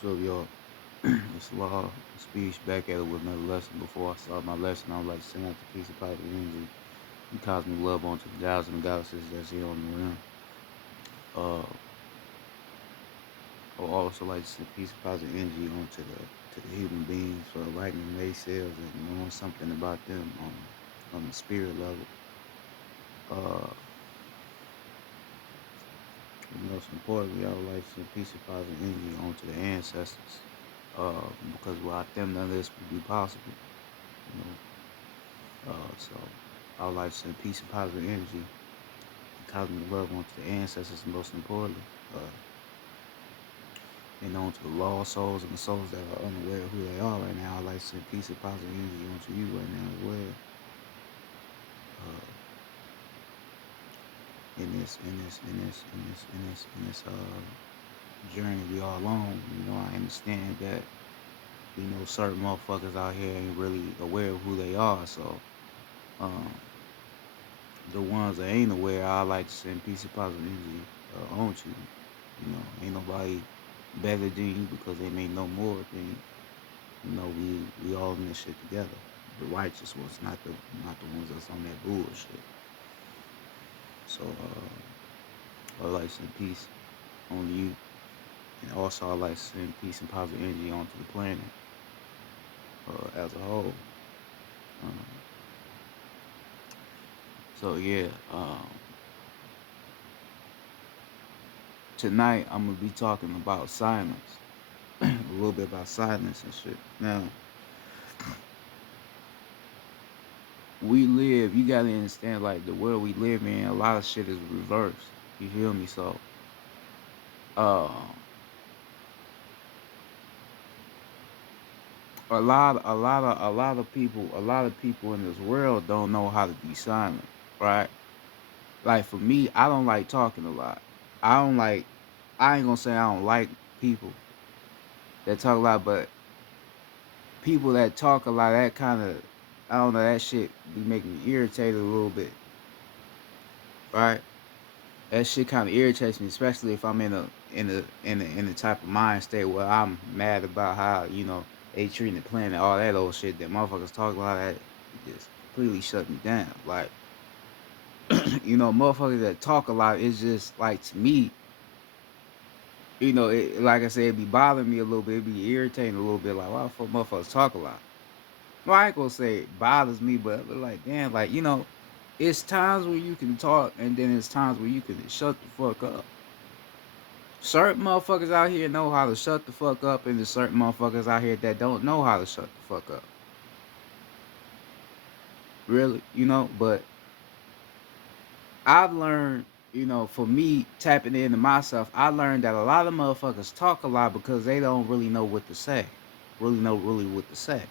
So y'all, it's Law Speech back at it with another lesson. Before I start my lesson, I would like to send out the piece of positive energy and cosmic love onto the gods and the goddesses that's here on the realm. Uh, I would also like to send a piece of positive energy onto the human beings for aligning themselves and knowing something about them on the spirit level. Uh, and most importantly, I would like to send a piece of positive energy onto the ancestors. Because without them, none of this would be possible. You know, so I would like to send peace and positive energy and cosmic love onto the ancestors, most importantly, uh, and onto the lost souls and the souls that are unaware of who they are right now. I'd like to send peace and positive energy onto you right now as well. Uh, in this journey we all alone. I understand that certain motherfuckers out here ain't really aware of who they are. So um, the ones that ain't aware, I like to send peace and positive energy on to you. Ain't nobody better than you because they may know more than you. We all in this shit together. The righteous ones, not the ones that's on that bullshit. So I like to send peace on you, and also I like to send peace and positive energy onto the planet as a whole. Um, so yeah, tonight I'm gonna be talking about silence, a little bit about silence and shit. Now we live, you gotta understand, like the world we live in, a lot of shit is reversed. You feel me? So, uh, a lot of people in this world don't know how to be silent, right? Like for me, I don't like talking a lot. I don't like. I ain't gonna say I don't like people that talk a lot, but people that talk a lot, that kind of, I don't know, that shit be making me irritated a little bit, right? That shit kind of irritates me, especially if I'm in the type of mind state where I'm mad about how they treating the planet, all that old shit that motherfuckers talk about. That it just completely shut me down. Like motherfuckers that talk a lot is just like to me. Like I said, it be bothering me a little bit. It be irritating a little bit. Like why the fuck motherfuckers talk a lot? Well, I ain't gonna say it bothers me, but like damn, like it's times where you can talk, and then it's times where you can shut the fuck up. Certain motherfuckers out here know how to shut the fuck up, and there's certain motherfuckers out here that don't know how to shut the fuck up. Really, but I've learned, for me tapping into myself, I learned that a lot of motherfuckers talk a lot because they don't really know what to say. Really what to say.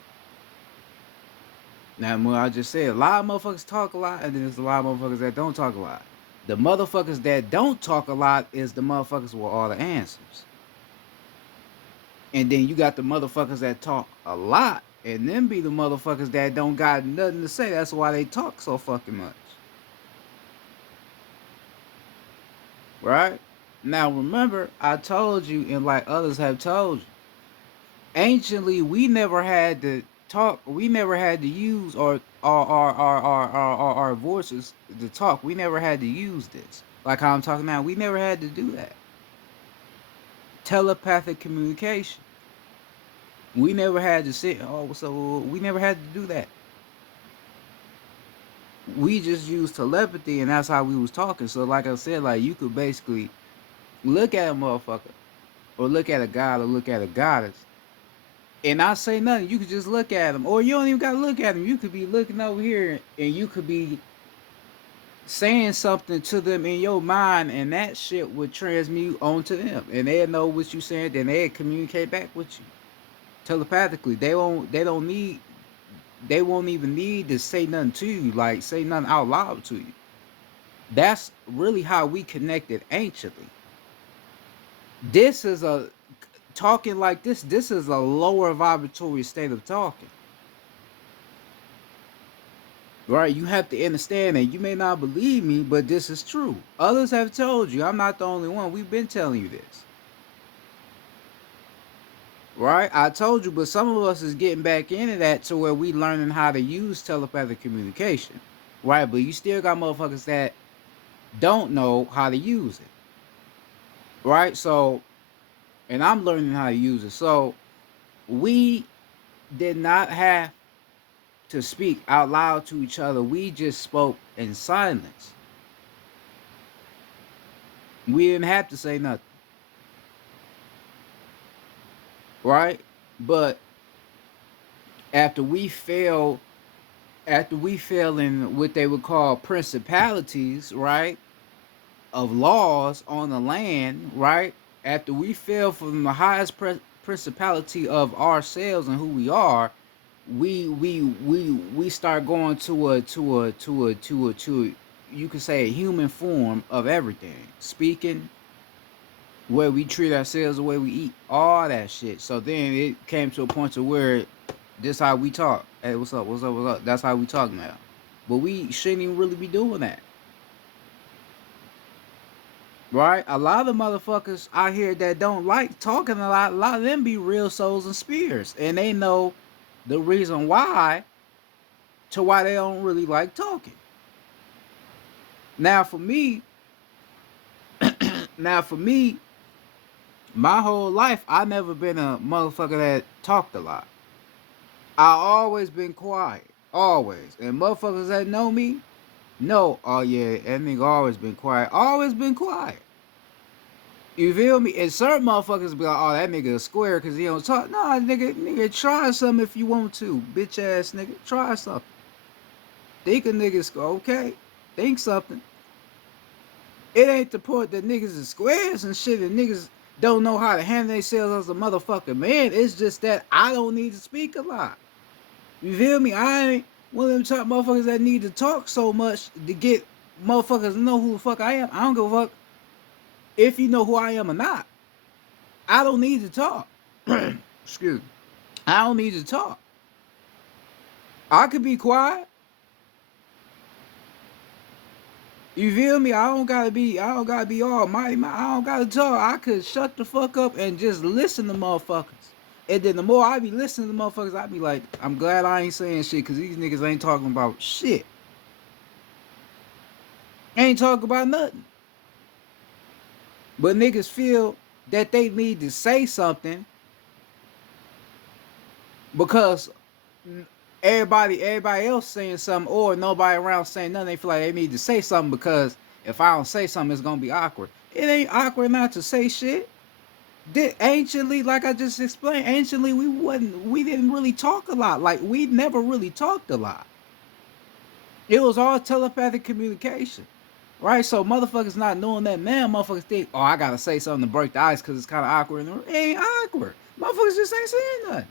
Now, when I just said, a lot of motherfuckers talk a lot, and then there's a lot of motherfuckers that don't talk a lot. The motherfuckers that don't talk a lot is the motherfuckers with all the answers. And then you got the motherfuckers that talk a lot, and then be the motherfuckers that don't got nothing to say. That's why they talk so fucking much. Right? Now remember, I told you, and like others have told you, anciently we never had to talk, we never had to use our voices to talk. We never had to use this. Like how I'm talking now, we never had to do that. Telepathic communication. We never had to sit, so we never had to do that. We just used telepathy, and that's how we was talking. So like I said, like you could basically look at a motherfucker, or look at a god, or look at a goddess, and not say nothing. You could just look at them, or you don't even gotta look at them. You could be looking over here, and you could be saying something to them in your mind, and that shit would transmute onto them, and they'll know what you saying. Then they'll communicate back with you telepathically. They won't. They don't need. They won't even need to say nothing to you, like say nothing out loud to you. That's really how we connected anciently. This is a talking like this. This is a lower vibratory state of talking. Right? You have to understand that. You may not believe me, but this is true. Others have told you. I'm not the only one. We've been telling you this. right? I told you, but some of us is getting back into that to where we learning how to use telepathic communication, right? But you still got motherfuckers that don't know how to use it, right? So, and I'm learning how to use it. So, we did not have to speak out loud to each other. We just spoke in silence. We didn't have to say nothing, right? But after we fail, after we fail in what they would call principalities, right, of laws on the land, right? After we fail from the highest principality of ourselves and who we are, we start going to a you could say a human form of everything. Speaking, where we treat ourselves, the way we eat, all that shit. So then it came to a point to where this how we talk. Hey, what's up? What's up? What's up? That's how we talk now. But we shouldn't even really be doing that. Right? A lot of motherfuckers out here that don't like talking a lot of them be real souls and spirits. And they know the reason why to why they don't really like talking. Now for me, now for me, my whole life I never been a motherfucker that talked a lot. I always been quiet. Always. And motherfuckers that know me know, oh yeah, that nigga always been quiet. Always been quiet. You feel me? And certain motherfuckers be like, oh, that nigga a square because he don't talk. Nah, nigga, try something if you want to. Bitch ass nigga, try something. Think a nigga's okay. Think something. It ain't the point that niggas is squares and shit and niggas don't know how to handle themselves as a motherfucker man. It's just that I don't need to speak a lot. You feel me? I ain't one of them type motherfuckers that need to talk so much to get motherfuckers to know who the fuck I am. I don't give a fuck if you know who I am or not. I don't need to talk. Excuse me. I don't need to talk. I could be quiet. You feel me? I don't gotta be almighty. I don't gotta talk. I could shut the fuck up and just listen to motherfuckers. And then the more I be listening to motherfuckers, I be like, I'm glad I ain't saying shit because these niggas ain't talking about shit. Ain't talking about nothing. But niggas feel that they need to say something because everybody else saying something or nobody around saying nothing. They feel like they need to say something because if I don't say something, it's gonna be awkward. It ain't awkward not to say shit. Anciently, like I just explained, anciently we didn't really talk a lot. Like we never really talked a lot. It was all telepathic communication. Right? So motherfuckers not knowing that man, motherfuckers think, oh, I gotta say something to break the ice because it's kind of awkward. It ain't awkward. Motherfuckers just ain't saying nothing.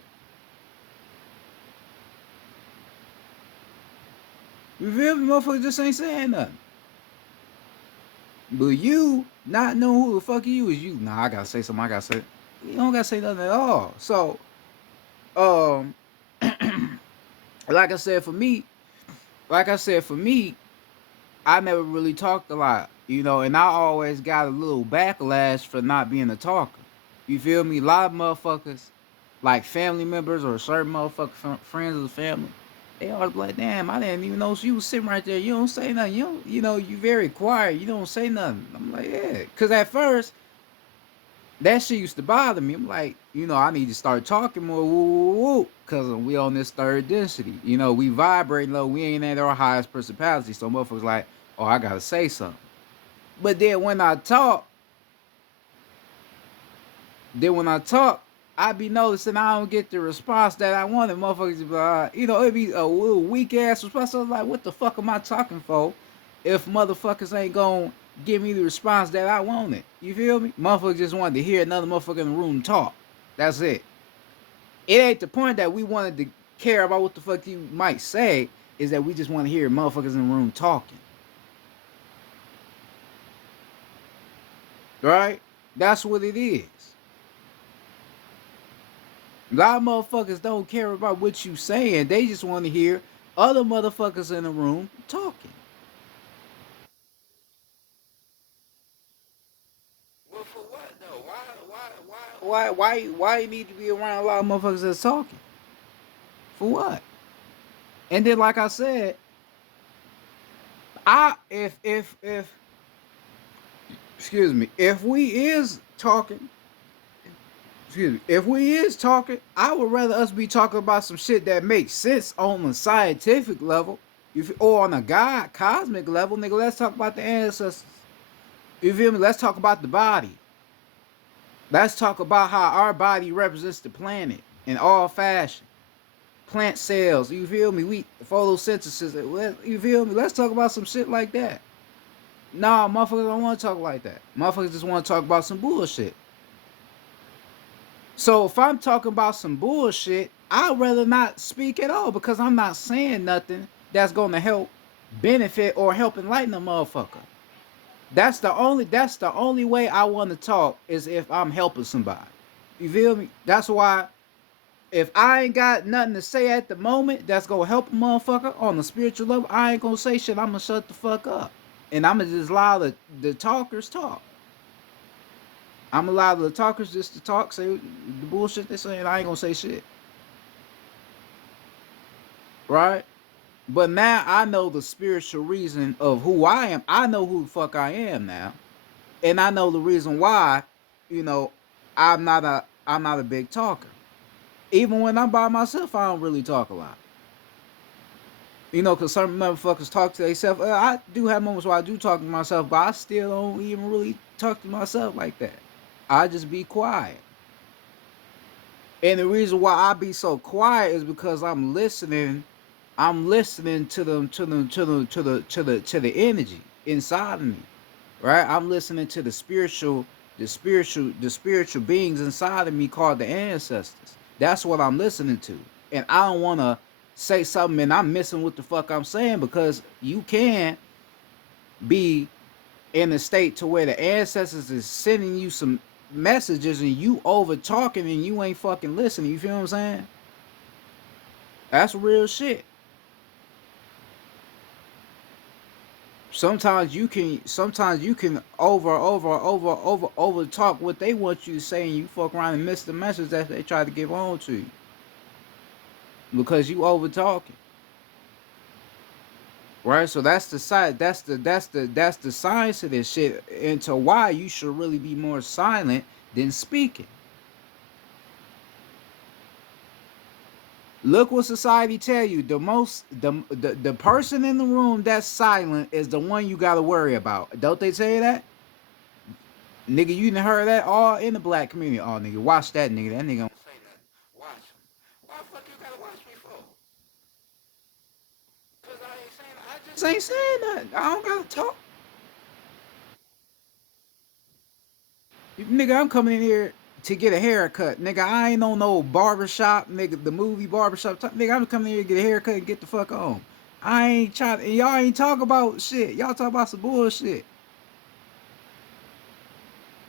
You feel me? Motherfuckers just ain't saying nothing. But you not knowing who the fuck you is you. Nah, I gotta say something. I gotta say. You don't gotta say nothing at all. So, um, like I said, for me, I never really talked a lot, you know, and I always got a little backlash for not being a talker. You feel me? A lot of motherfuckers, like family members or certain motherfucking friends of the family, they always be like, damn, I didn't even know you was sitting right there. You don't say nothing. You don't, you know, you very quiet. You don't say nothing. I'm like, yeah. Because at first, that shit used to bother me. I'm like, you know, I need to start talking more, woo, woo, woo, because we on this third density. You know, we vibrate low. We ain't at our highest principality. So motherfuckers like, oh, I gotta say something. But then when I talk, I be noticing I don't get the response that I wanted. Motherfuckers be like, you know, it be a little weak ass response. So I was like, what the fuck am I talking for? If motherfuckers ain't gonna give me the response that I wanted. You feel me? Motherfuckers just wanted to hear another motherfucker in the room talk. That's it. It ain't the point that we wanted to care about what the fuck you might say, is that we just want to hear motherfuckers in the room talking. Right? That's what it is. A lot of motherfuckers don't care about what you saying. They just want to hear other motherfuckers in the room talking. Well, for what though? Why? why you need to be around a lot of motherfuckers that's talking? For what? And then, like I said, I if excuse me, if we is talking, excuse me, if we is talking, I would rather us be talking about some shit that makes sense on a scientific level, or on a God cosmic level, nigga. Let's talk about the ancestors. You feel me? Let's talk about the body. Let's talk about how our body represents the planet in all fashion. Plant cells, you feel me? We photosynthesis, you feel me? Let's talk about some shit like that. Nah, motherfuckers don't want to talk like that. Motherfuckers just want to talk about some bullshit. So if I'm talking about some bullshit, I'd rather not speak at all because I'm not saying nothing that's gonna help benefit or help enlighten a motherfucker. That's the only way I want to talk is if I'm helping somebody. You feel me? That's why if I ain't got nothing to say at the moment that's gonna help a motherfucker on the spiritual level, I ain't gonna say shit. I'm gonna shut the fuck up. And I'm gonna just allow the talkers talk. I'm gonna allow the talkers just to talk, say the bullshit they say, and I ain't gonna say shit. Right? But now I know the spiritual reason of who I am. I know who the fuck I am now. And I know the reason why, you know, I'm not a big talker. Even when I'm by myself, I don't really talk a lot. You know, because some motherfuckers talk to themselves. I do have moments where I do talk to myself, but I still don't even really talk to myself like that. I just be quiet. And the reason why I be so quiet is because I'm listening. I'm listening to the energy inside of me. Right? I'm listening to the spiritual beings inside of me called the ancestors. That's what I'm listening to. And I don't wanna say something and I'm missing what the fuck I'm saying because you can be in a state to where the ancestors is sending you some messages and you over talking and you ain't fucking listening. You feel what I'm saying? That's real shit. Sometimes you can over talk what they want you to say and you fuck around and miss the message that they try to give on to you because you over talking. Right? So that's the side that's the science of this shit into why you should really be more silent than speaking. Look what society tell you. The person in the room that's silent is the one you gotta worry about. Don't they tell you that? Nigga, you done heard that all in the black community. Oh, nigga, watch that nigga. That nigga don't say nothing. Watch him. Why the fuck you gotta watch me for? Cause I ain't saying. I just ain't saying nothing. I don't gotta talk. Nigga, I'm coming in here to get a haircut. Nigga, I ain't on no barbershop. Nigga, the movie barbershop. Nigga, I'm coming here to get a haircut and get the fuck on. I ain't trying. And y'all ain't talk about shit. Y'all talk about some bullshit.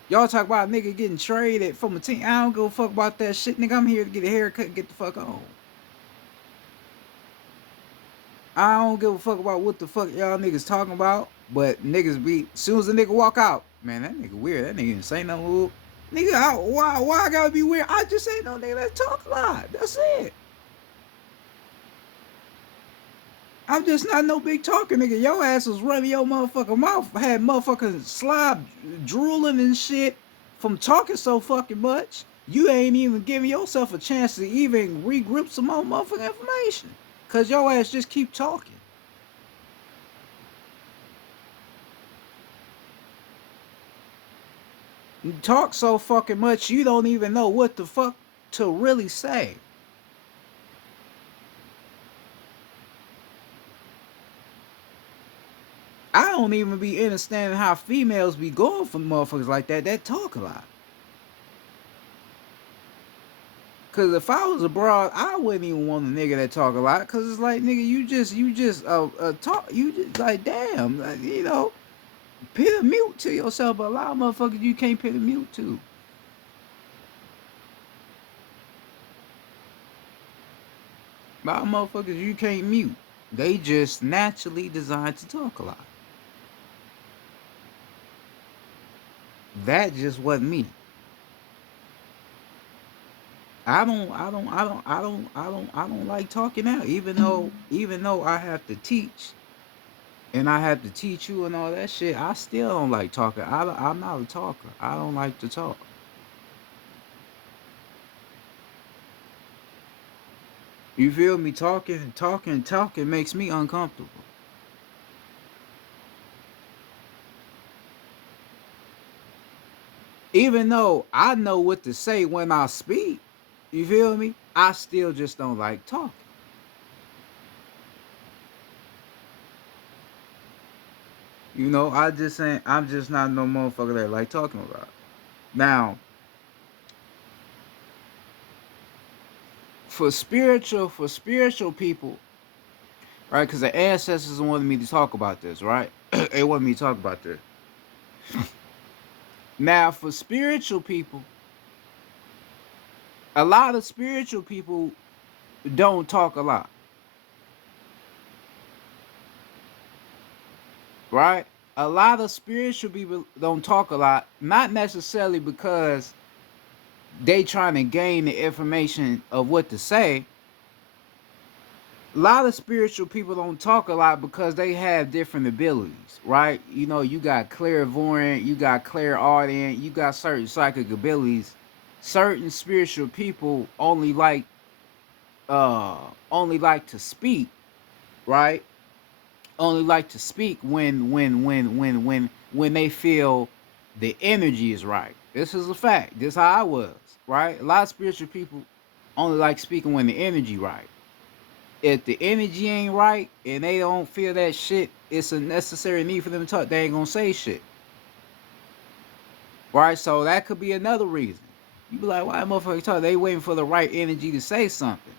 Y'all talk about nigga getting traded from a team. I don't give a fuck about that shit. Nigga, I'm here to get a haircut and get the fuck on. I don't give a fuck about what the fuck y'all niggas talking about. But niggas be, as soon as the nigga walk out, man, that nigga weird. That nigga didn't say nothing. Nigga, why I gotta be weird? I just ain't no nigga that talk a lot. That's it. I'm just not no big talker, nigga. Your ass was running your motherfucking mouth. Had motherfucking slob drooling and shit from talking so fucking much. You ain't even giving yourself a chance to even regroup some more motherfucking information. Cause your ass just keep talking. You talk so fucking much you don't even know what the fuck to really say. I don't even be understanding how females be going for motherfuckers like that talk a lot. Cause if I was abroad, I wouldn't even want a nigga that talk a lot. Cause it's like, nigga, you just talk. You just like, damn, like, put a mute to yourself. But a lot of motherfuckers you can't put a mute to. A lot of motherfuckers you can't mute. They just naturally designed to talk a lot. That just wasn't me. I don't like talking out. Even though I have to teach and I have to teach you and all that shit, I still don't like talking. I'm not a talker. I don't like to talk. You feel me? Talking makes me uncomfortable. Even though I know what to say when I speak, you feel me? I still just don't like talking. I'm just not no motherfucker that like talking about it. Now, for spiritual people, right? Because the ancestors wanted me to talk about this, right? They wanted me to talk about this. Now, for spiritual people, a lot of spiritual people don't talk a lot, right? A lot of spiritual people don't talk a lot, not necessarily because they trying to gain the information of what to say. A lot of spiritual people don't talk a lot because they have different abilities, right? You got clairvoyant, you got clairaudient, you got certain psychic abilities. Certain spiritual people uh only like to speak, right? Only like to speak when they feel the energy is right. This is a fact. This is how I was, right? A lot of spiritual people only like speaking when the energy right. If the energy ain't right and they don't feel that shit, it's a necessary need for them to talk. They ain't gonna say shit, right? So that could be another reason. You be like, why motherfuckers talk? They waiting for the right energy to say something,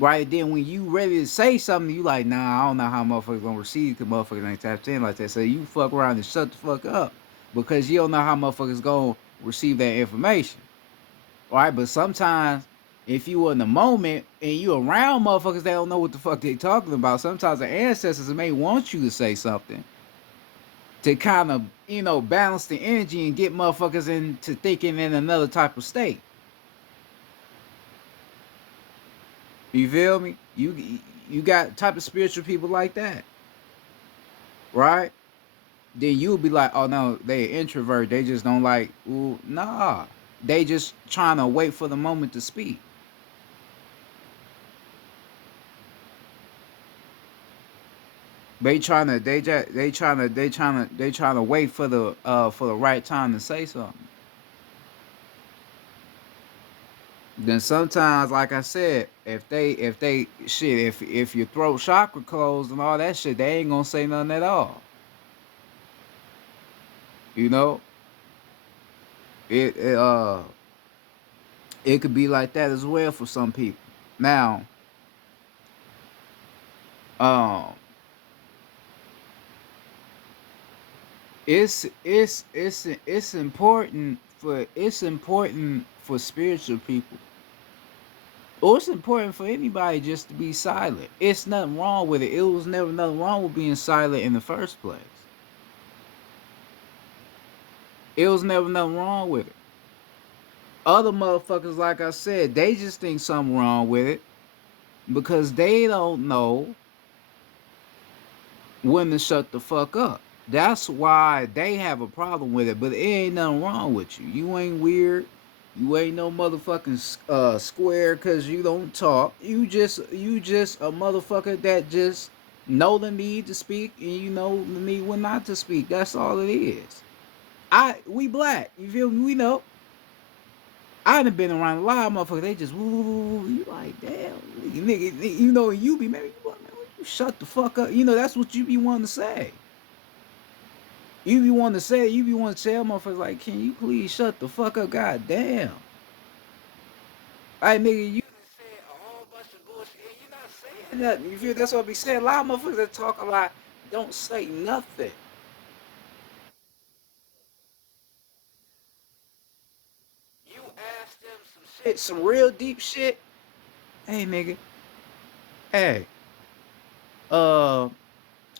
right? Then when you ready to say something, you like, nah, I don't know how motherfuckers gonna receive because motherfuckers ain't tapped in like that. So you fuck around and shut the fuck up because you don't know how motherfuckers gonna receive that information, right? But sometimes if you in the moment and you around motherfuckers that don't know what the fuck they talking about, sometimes the ancestors may want you to say something to kind of, balance the energy and get motherfuckers into thinking in another type of state. You feel me? You got type of spiritual people like that, right? Then you'll be like, oh no, they introvert. They just don't like. Ooh, nah, they just trying to wait for the moment to speak. They trying to wait for the right time to say something. Then sometimes, like I said, if they shit, if your throat chakra closed and all that shit, they ain't gonna say nothing at all. You know, it it, uh it could be like that as well for some people. Now, um, it's important for spiritual people. Or it's important for anybody just to be silent. It's nothing wrong with it. It was never nothing wrong with being silent in the first place. It was never nothing wrong with it. Other motherfuckers, like I said, they just think something wrong with it because they don't know when to shut the fuck up. That's why they have a problem with it. But it ain't nothing wrong with you. You ain't weird. You ain't no motherfucking square because you don't talk. You just a motherfucker that just know the need to speak and you know the need when not to speak. That's all it is. We black. You feel me? We know. I done been around a lot of motherfuckers. They just woo. You like damn, nigga. You be man. You shut the fuck up. That's what you be wanting to say. You be wanting to say. You be wanting to tell motherfuckers like, can you please shut the fuck up? God damn. Like nigga, you done said a whole bunch of bullshit. And you not saying nothing. You feel that's what I be saying. A lot of motherfuckers that talk a lot don't say nothing. You ask them some shit, some real deep shit. Hey nigga. Hey. Uh.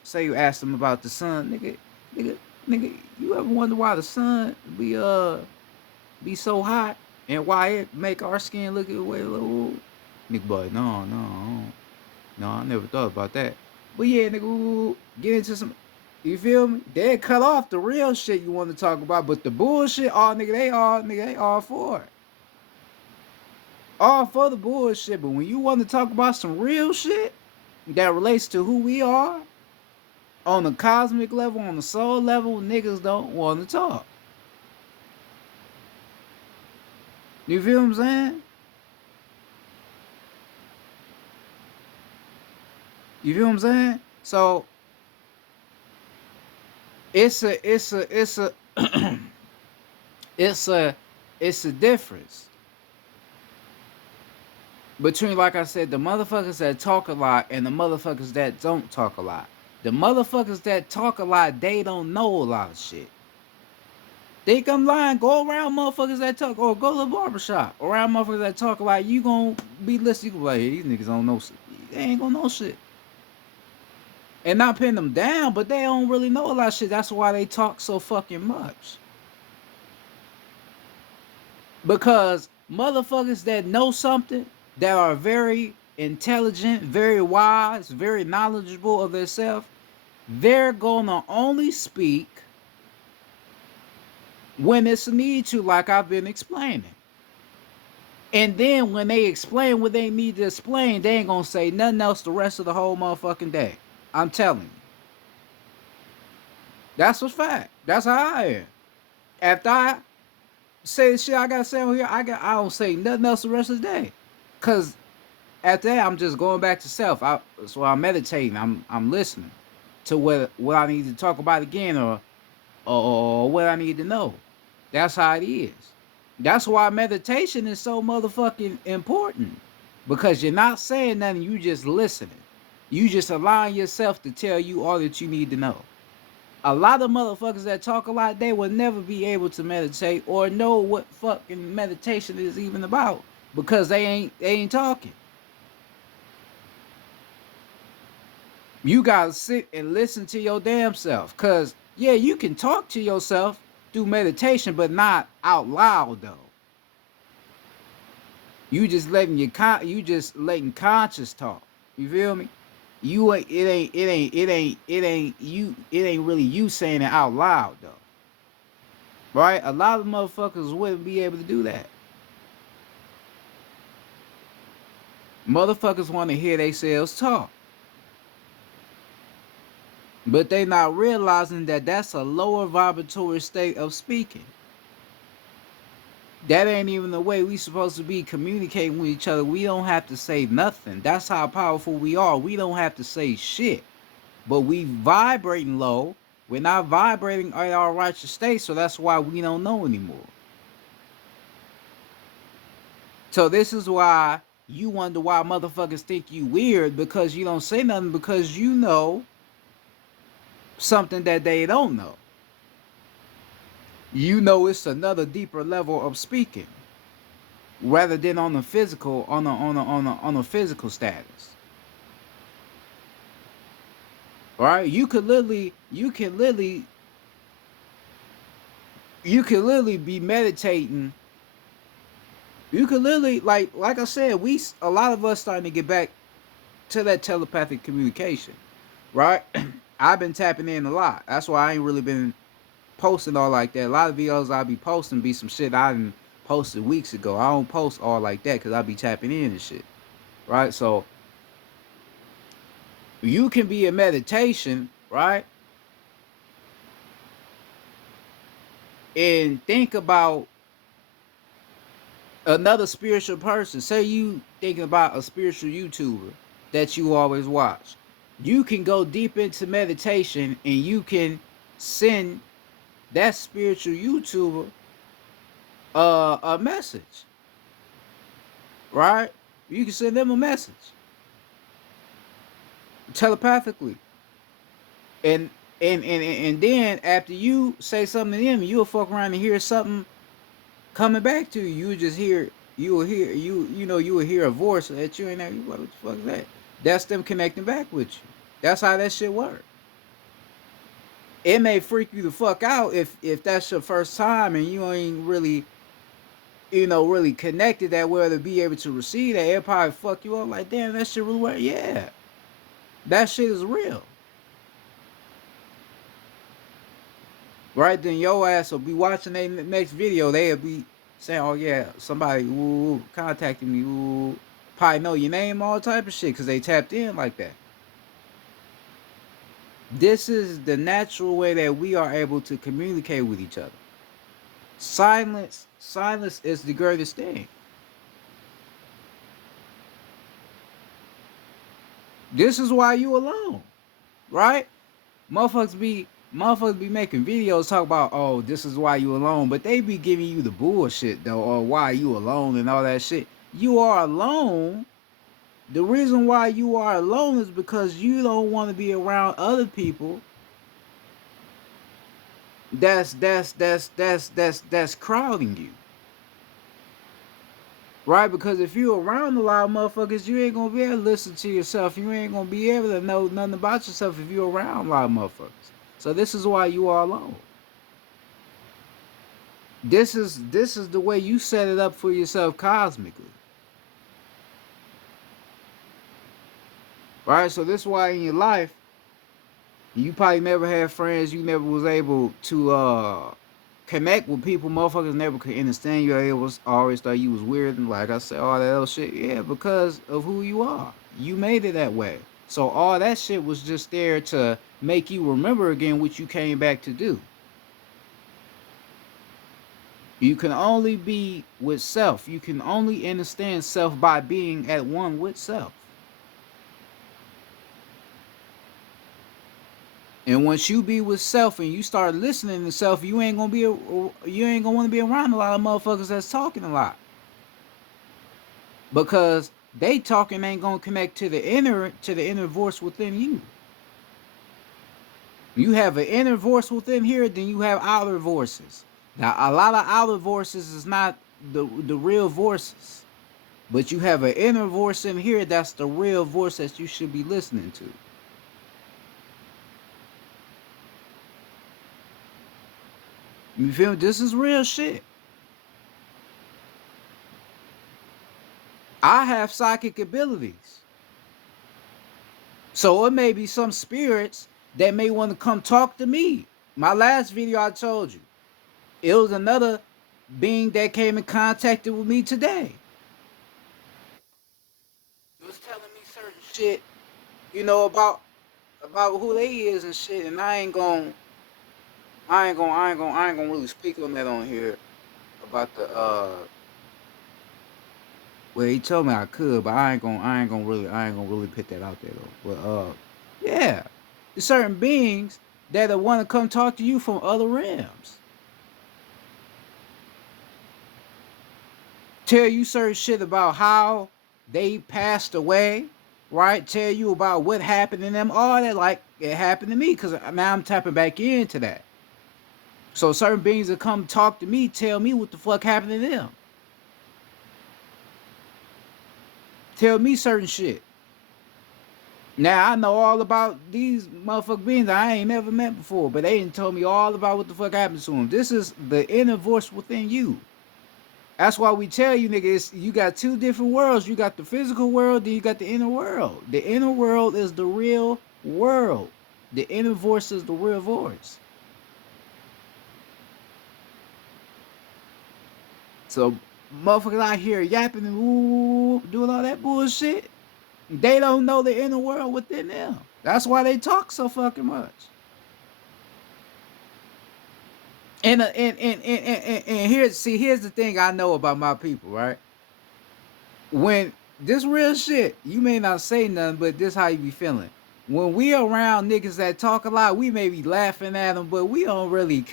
Say you ask them about the sun, nigga. You ever wonder why the sun be so hot? And why it make our skin look away? Nigga, boy, no, I never thought about that. But yeah, nigga, get into some. You feel me? They cut off the real shit you want to talk about, but the bullshit, they all for it. All for the bullshit. But when you want to talk about some real shit that relates to who we are on the cosmic level, on the soul level, niggas don't want to talk. You feel what I'm saying? You feel what I'm saying? So it's a it's a it's a difference between, like I said, the motherfuckers that talk a lot and the motherfuckers that don't talk a lot. The motherfuckers that talk a lot, they don't know a lot of shit. Think I'm lying? Go around motherfuckers that talk, or go to the barbershop around motherfuckers that talk a lot. You gonna be listening? You gonna be like, hey, these niggas don't know shit. They ain't gonna know shit. And not pin them down, but they don't really know a lot of shit. That's why they talk so fucking much. Because motherfuckers that know something, that are very intelligent, very wise, very knowledgeable of themselves, they're gonna only speak when it's a need to, like I've been explaining. And then when they explain what they need to explain, they ain't gonna say nothing else the rest of the whole motherfucking day. I'm telling you. That's a fact. That's how I am. After I say the shit I gotta say on here, I don't say nothing else the rest of the day. Cause after that, I'm just going back to self. So I'm meditating. I'm listening to what I need to talk about again, or what I need to know. That's how it is. That's why meditation is so motherfucking important. Because you're not saying nothing, you just listening. You just allowing yourself to tell you all that you need to know. A lot of motherfuckers that talk a lot, they will never be able to meditate or know what fucking meditation is even about. Because they ain't talking. You gotta sit and listen to your damn self. Cause yeah, you can talk to yourself through meditation, but not out loud though. You just letting conscious talk. You feel me? It ain't really you saying it out loud though. Right? A lot of motherfuckers wouldn't be able to do that. Motherfuckers want to hear themselves talk. But they not realizing that that's a lower vibratory state of speaking. That ain't even the way we supposed to be communicating with each other. We don't have to say nothing. That's how powerful we are. We don't have to say shit. But we vibrating low. We're not vibrating at our righteous state, so that's why we don't know anymore. So this is why you wonder why motherfuckers think you weird, because you don't say nothing, because you know something that they don't know. You know it's another deeper level of speaking, rather than on the physical, on a physical status. Right? You can literally be meditating. You could literally, like I said, a lot of us starting to get back to that telepathic communication, right? I've been tapping in a lot. That's why I ain't really been posting all like that. A lot of videos I be posting be some shit I done posted weeks ago. I don't post all like that because I be tapping in and shit, right? So you can be in meditation, right? And think about another spiritual person. Say you thinking about a spiritual YouTuber that you always watch. You can go deep into meditation and you can send that spiritual YouTuber a message. Right? You can send them a message telepathically. And then after you say something to them, you'll fuck around and hear something coming back to you. You will hear a voice that you ain't know. What the fuck is that? That's them connecting back with you. That's how that shit works. It may freak you the fuck out if that's your first time and you ain't really really connected that well to be able to receive that, it probably fuck you up like, damn, that shit really work. Yeah. That shit is real. Right? Then your ass will be watching their next video. They'll be saying, oh yeah, somebody contacted me. Probably know your name, all type of shit, because they tapped in like that. This is the natural way that we are able to communicate with each other. Silence is the greatest thing. This is why you alone, right? Motherfuckers be making videos talk about, oh, this is why you alone, but they be giving you the bullshit though, or why you alone and all that shit. You are alone. The reason why you are alone is because you don't want to be around other people that's crowding you. Right? Because if you're around a lot of motherfuckers, you ain't gonna be able to listen to yourself. You ain't gonna be able to know nothing about yourself if you're around a lot of motherfuckers. So this is why you are alone. This is the way you set it up for yourself cosmically. Right? So this is why in your life, you probably never had friends, you never was able to connect with people, motherfuckers never could understand you. It was always thought you was weird and like I said, all that other shit. Yeah, because of who you are. You made it that way. So all that shit was just there to make you remember again what you came back to do. You can only be with self. You can only understand self by being at one with self. And once you be with self and you start listening to self, you ain't gonna want to be around a lot of motherfuckers that's talking a lot, because they talking ain't gonna connect to the inner voice within you. You have an inner voice within here, then you have outer voices. Now a lot of outer voices is not the real voices, but you have an inner voice in here that's the real voice that you should be listening to. You feel me? This is real shit. I have psychic abilities. So it may be some spirits that may want to come talk to me. My last video I told you, it was another being that came in contact with me today. It was telling me certain shit, about who they is and shit, and I ain't gonna really speak on that on here about the well, he told me I could, but I ain't gonna really put that out there though. But yeah, there's certain beings that want to come talk to you from other realms, tell you certain shit about how they passed away, right? Tell you about what happened to them, all that, like it happened to me, because now I'm tapping back into that. So certain beings that come talk to me tell me what the fuck happened to them. Tell me certain shit. Now I know all about these motherfucking beings I ain't never met before, but they didn't tell me all about what the fuck happened to them. This is the inner voice within you. That's why we tell you, niggas, you got two different worlds. You got the physical world, then you got the inner world. The inner world is the real world. The inner voice is the real voice. So motherfuckers out here yapping and doing all that bullshit, they don't know the inner world within them. That's why they talk so fucking much. And here's the thing I know about my people, right? When this real shit, you may not say nothing, but this how you be feeling. When we around niggas that talk a lot, we may be laughing at them, but we don't really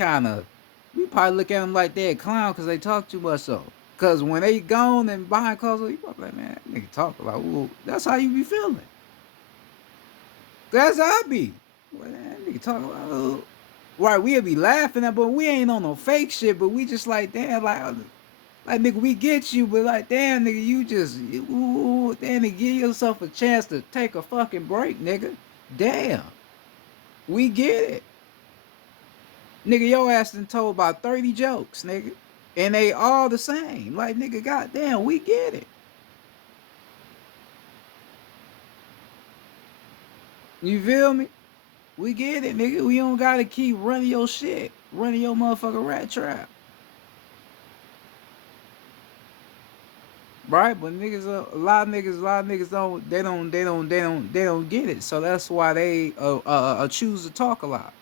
we probably look at them like they're a clown because they talk too much. So, because when they gone and behind closed, you probably like, man, that nigga talk a lot. Ooh, that's how you be feeling. That's how I be. Well, that nigga talk a lot. Ooh. Right, we'll be laughing at, but we ain't on no fake shit. But we just like, damn, like nigga, we get you, but like, damn, nigga, you just, damn, nigga, give yourself a chance to take a fucking break, nigga. Damn, we get it, nigga. Your ass done told about 30 jokes, nigga. And they all the same. Like, nigga, goddamn, we get it. You feel me? We get it, nigga. We don't gotta keep running your shit, running your motherfucking rat trap. Right? But niggas, a lot of niggas don't get it. So that's why they choose to talk a lot.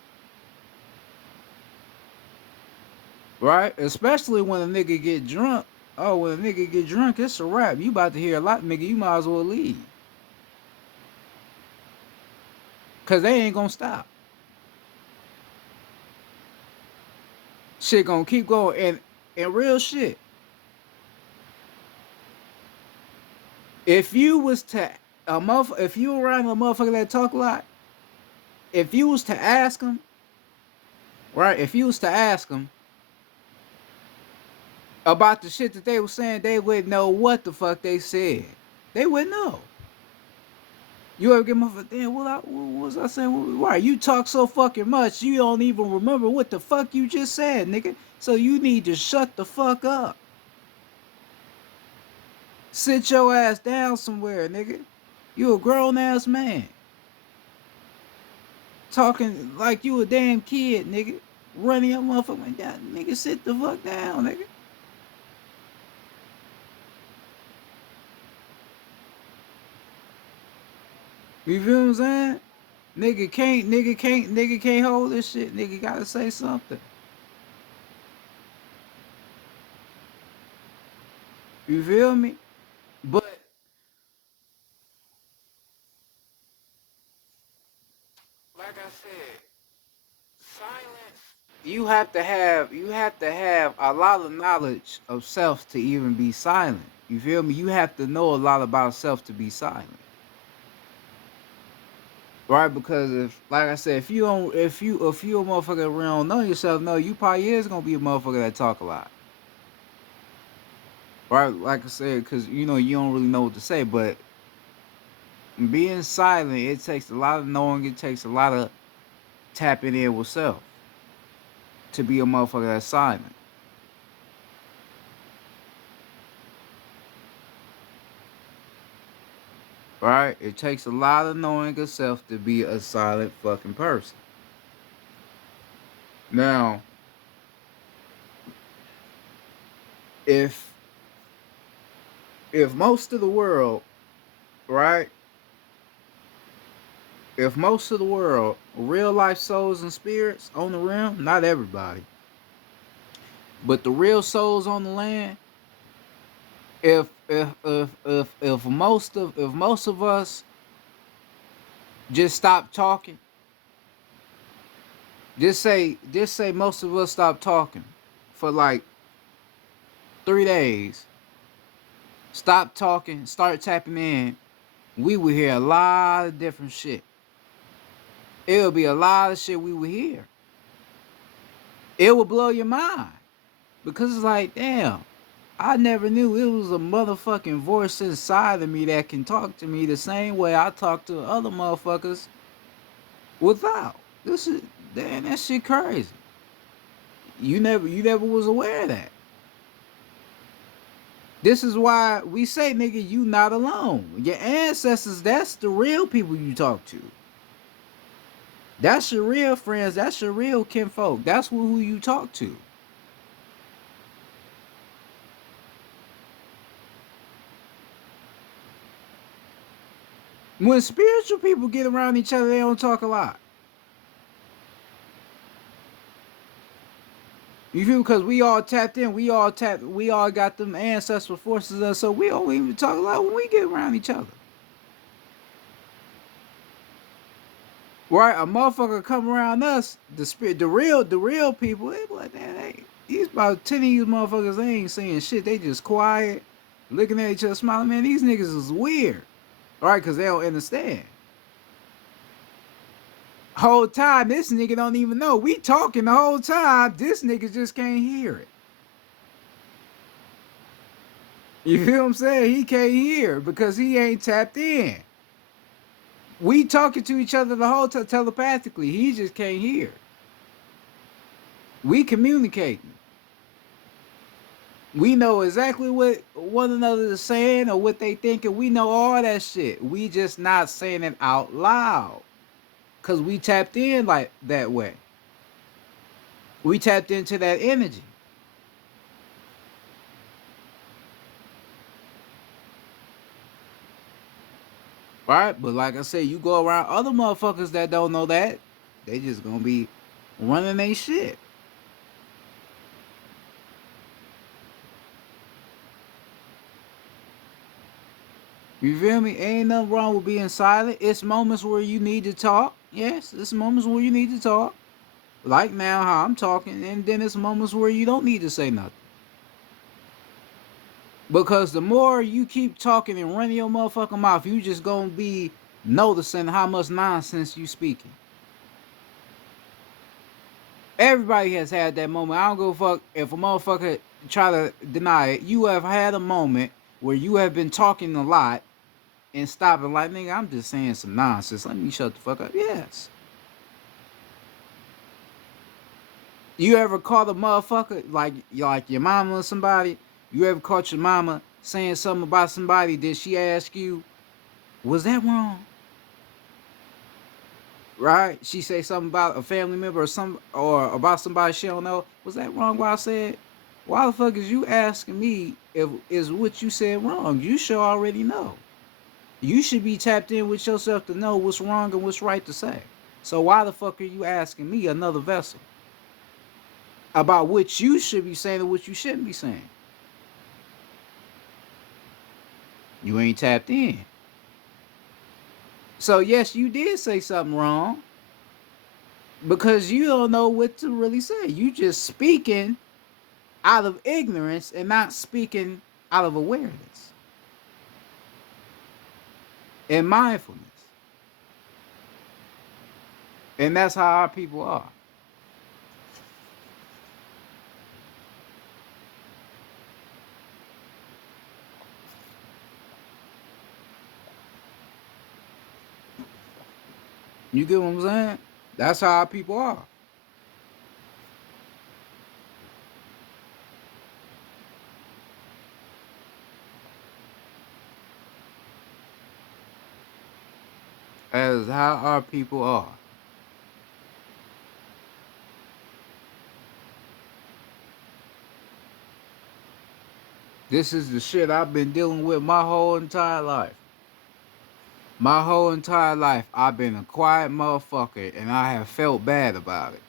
Right? Especially when a nigga get drunk. Oh, when a nigga get drunk, it's a wrap. You about to hear a lot, nigga. You might as well leave. Cause they ain't gonna stop. Shit gonna keep going. And real shit. If you was to if you around a motherfucker that talk a lot, if you was to ask them, right? If you was to ask them about the shit that they were saying, they wouldn't know what the fuck they said. They wouldn't know. You ever get motherfucker, damn, what was I saying? Why you talk so fucking much, you don't even remember what the fuck you just said, nigga. So you need to shut the fuck up. Sit your ass down somewhere, nigga. You a grown ass man. Talking like you a damn kid, nigga. Running your motherfucking down. Nigga, sit the fuck down, nigga. You feel what I'm saying? Nigga can't hold this shit. Nigga gotta say something. You feel me? But like I said, silence. You have to have a lot of knowledge of self to even be silent. You feel me? You have to know a lot about self to be silent. Right? Because if, like I said, if you a motherfucker that really don't know yourself, no, you probably is gonna be a motherfucker that talk a lot. Right? Like I said, because you know you don't really know what to say, but being silent, it takes a lot of knowing. It takes a lot of tapping in with self to be a motherfucker that's silent. Right? It takes a lot of knowing of self to be a silent fucking person. Now, if if most of the world, right? If most of the world, real life souls and spirits on the realm, not everybody, but the real souls on the land, if most of us just stop talking, just say most of us stop talking for like 3 days, stop talking, start tapping in, we would hear a lot of different shit. It'll be a lot of shit we would hear. It will blow your mind because it's like, damn, I never knew it was a motherfucking voice inside of me that can talk to me the same way I talk to other motherfuckers without. This is, damn, that shit crazy. You never was aware of that. This is why we say, nigga, you not alone. Your ancestors, that's the real people you talk to. That's your real friends. That's your real kinfolk. That's who you talk to. When spiritual people get around each other, they don't talk a lot. You feel? Because we all tapped in. We all got them ancestral forces in us, so we don't even talk a lot when we get around each other. Right? A motherfucker come around us, the real people, they be like, man, these about 10 of these motherfuckers, they ain't saying shit. They just quiet, looking at each other, smiling. Man, these niggas is weird. Right? Because they don't understand. Whole time, this nigga don't even know. We talking the whole time. This nigga just can't hear it. You feel what I'm saying? He can't hear because he ain't tapped in. We talking to each other the whole time telepathically. He just can't hear. We communicating. We know exactly what one another is saying or what they thinking. We know all that shit. We just not saying it out loud. Cause we tapped in like that way. We tapped into that energy. Right? But like I said, you go around other motherfuckers that don't know that, they just gonna be running their shit. You feel me? Ain't nothing wrong with being silent. It's moments where you need to talk. Yes, it's moments where you need to talk. Like now, how I'm talking, and then it's moments where you don't need to say nothing. Because the more you keep talking and running your motherfucking mouth, you just gonna be noticing how much nonsense you speaking. Everybody has had that moment. I don't give a fuck if a motherfucker try to deny it. You have had a moment where you have been talking a lot and stopping like, nigga, I'm just saying some nonsense. Let me shut the fuck up. Yes. You ever caught a motherfucker like your mama or somebody? You ever caught your mama saying something about somebody? Did she ask you, was that wrong? Right? She say something about a family member or about somebody she don't know. Was that wrong? What I said? Why the fuck is you asking me if is what you said wrong? You should already know. You should be tapped in with yourself to know what's wrong and what's right to say. So why the fuck are you asking me, another vessel, about what you should be saying and what you shouldn't be saying? You ain't tapped in. So yes, you did say something wrong because you don't know what to really say. You just speaking out of ignorance and not speaking out of awareness and mindfulness. And that's how our people are. You get what I'm saying? That's how our people are. As how our people are. This is the shit I've been dealing with my whole entire life. My whole entire life, I've been a quiet motherfucker and I have felt bad about it.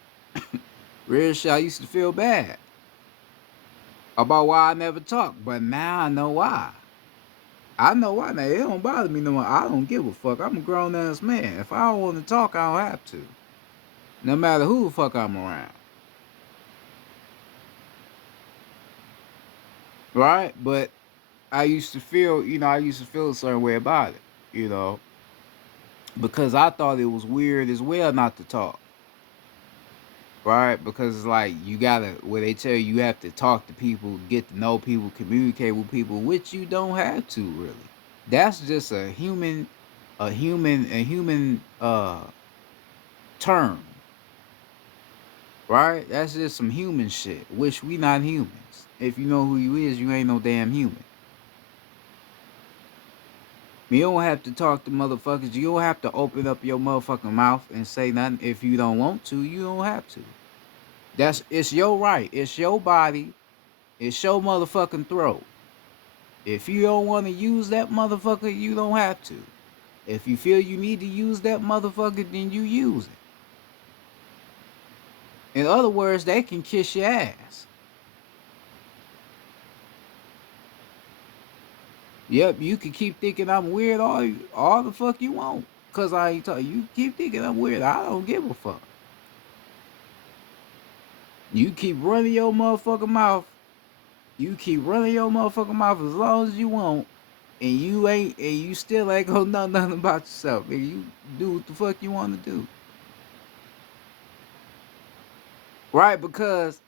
Real shit, I used to feel bad about why I never talked, but now I know why. I know why now. It don't bother me no more. I don't give a fuck. I'm a grown ass man. If I don't want to talk, I don't have to. No matter who the fuck I'm around. Right? But I used to feel a certain way about it, you know, because I thought it was weird as well not to talk. Right? Because it's like you gotta where they tell you have to talk to people, get to know people, communicate with people, which you don't have to really. That's just a human term, right? That's just some human shit, which we not humans. If you know who you is, you ain't no damn human. You don't have to talk to motherfuckers. You don't have to open up your motherfucking mouth and say nothing if you don't want to. You don't have to. It's your right. It's your body. It's your motherfucking throat. If you don't want to use that motherfucker, you don't have to. If you feel you need to use that motherfucker, then you use it. In other words, they can kiss your ass. Yep, you can keep thinking I'm weird all the fuck you want. Cause I ain't talking. You keep thinking I'm weird. I don't give a fuck. You keep running your motherfucking mouth. You keep running your motherfucking mouth as long as you want. And you still ain't gonna know nothing about yourself. Nigga, you do what the fuck you wanna do. Right? Because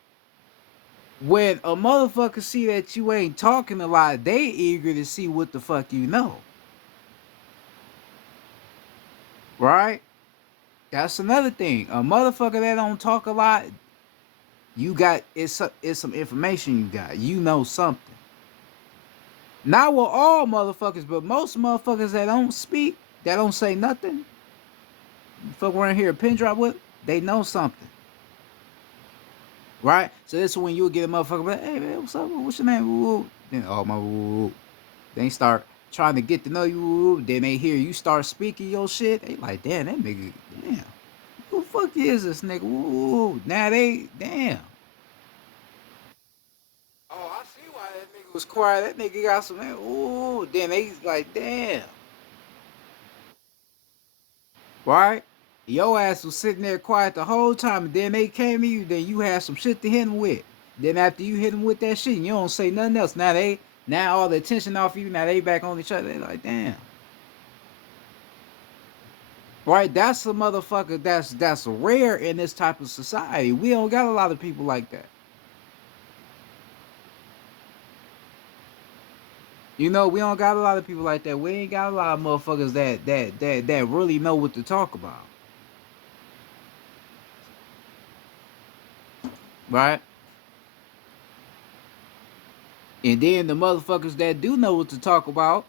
when a motherfucker see that you ain't talking a lot, they eager to see what the fuck you know. Right? That's another thing. A motherfucker that don't talk a lot, You got it's some information you got. You know something. Not with all motherfuckers, but most motherfuckers that don't speak, that don't say nothing, fuck around here a pin drop with, they know something. Right? So this is when you'll get a motherfucker like, hey man, what's up? What's your name? Woo. Then oh my woo. They start trying to get to know you. Woo. Then they hear you start speaking your shit. They like, damn, that nigga, damn. Who the fuck is this nigga? Woo. Now they damn. Oh, I see why that nigga was quiet. That nigga got some ooh. Then they like, damn. Right? Your ass was sitting there quiet the whole time, and then they came to you, then you had some shit to hit them with. Then after you hit them with that shit, you don't say nothing else. Now all the attention off you, now they back on each other. They like, damn. Right? That's a motherfucker that's rare in this type of society. We don't got a lot of people like that. You know, we don't got a lot of people like that. We ain't got a lot of motherfuckers that really know what to talk about. Right? And then the motherfuckers that do know what to talk about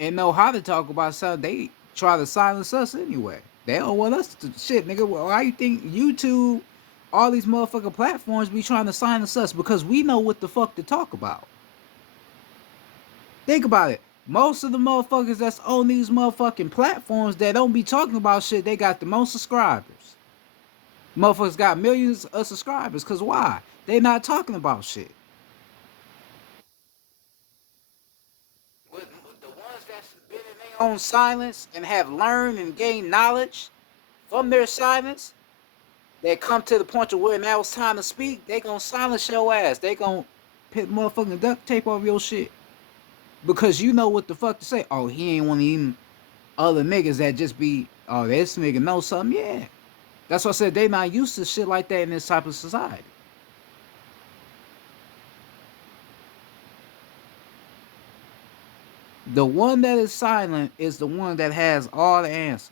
and know how to talk about something, they try to silence us anyway. They don't want us to shit, nigga. Why you think YouTube, all these motherfucking platforms be trying to silence us? Because we know what the fuck to talk about. Think about it. Most of the motherfuckers that's on these motherfucking platforms that don't be talking about shit, they got the most subscribers. Motherfuckers got millions of subscribers. Cause why? They not talking about shit. With the ones that's been in their own silence and have learned and gained knowledge from their silence, they come to the point of where now it's time to speak, they gonna silence your ass. They gonna put motherfucking duct tape over your shit. Because you know what the fuck to say. Oh, he ain't one of them other niggas that just be, oh, this nigga know something. Yeah. That's why I said they not used to shit like that in this type of society. The one that is silent is the one that has all the answers.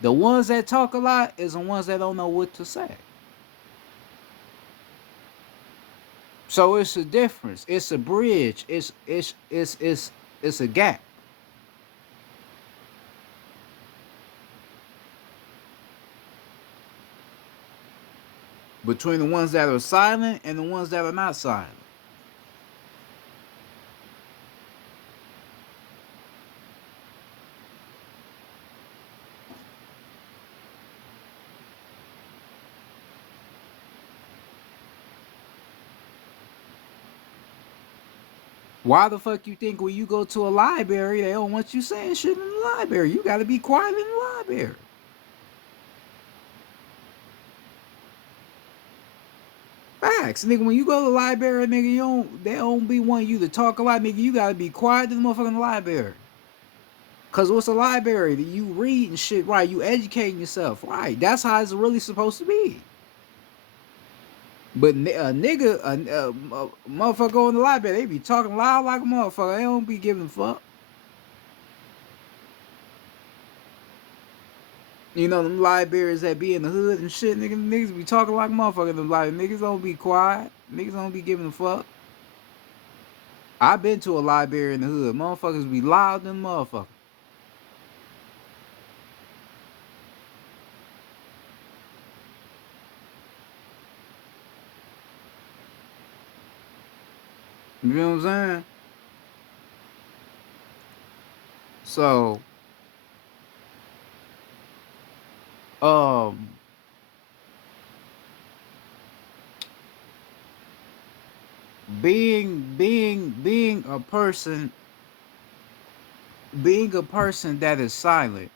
The ones that talk a lot is the ones that don't know what to say. So it's a difference. It's a bridge. It's a gap between the ones that are silent and the ones that are not silent. Why the fuck you think when you go to a library, they don't want you saying shit in the library? You gotta be quiet in the library. Facts, nigga. When you go to the library, nigga, they don't be wanting you to talk a lot, nigga. You gotta be quiet in the motherfucking library. Cause what's a library? You read and shit, right? You educating yourself, right? That's how it's really supposed to be. But a nigga, a motherfucker in the library, they be talking loud like a motherfucker. They don't be giving a fuck. You know them libraries that be in the hood and shit, niggas be talking like a motherfucker in the library. Niggas don't be quiet. Niggas don't be giving a fuck. I been to a library in the hood. Motherfuckers be loud than motherfucker. You know what I'm saying? So, um, being a person that is silent,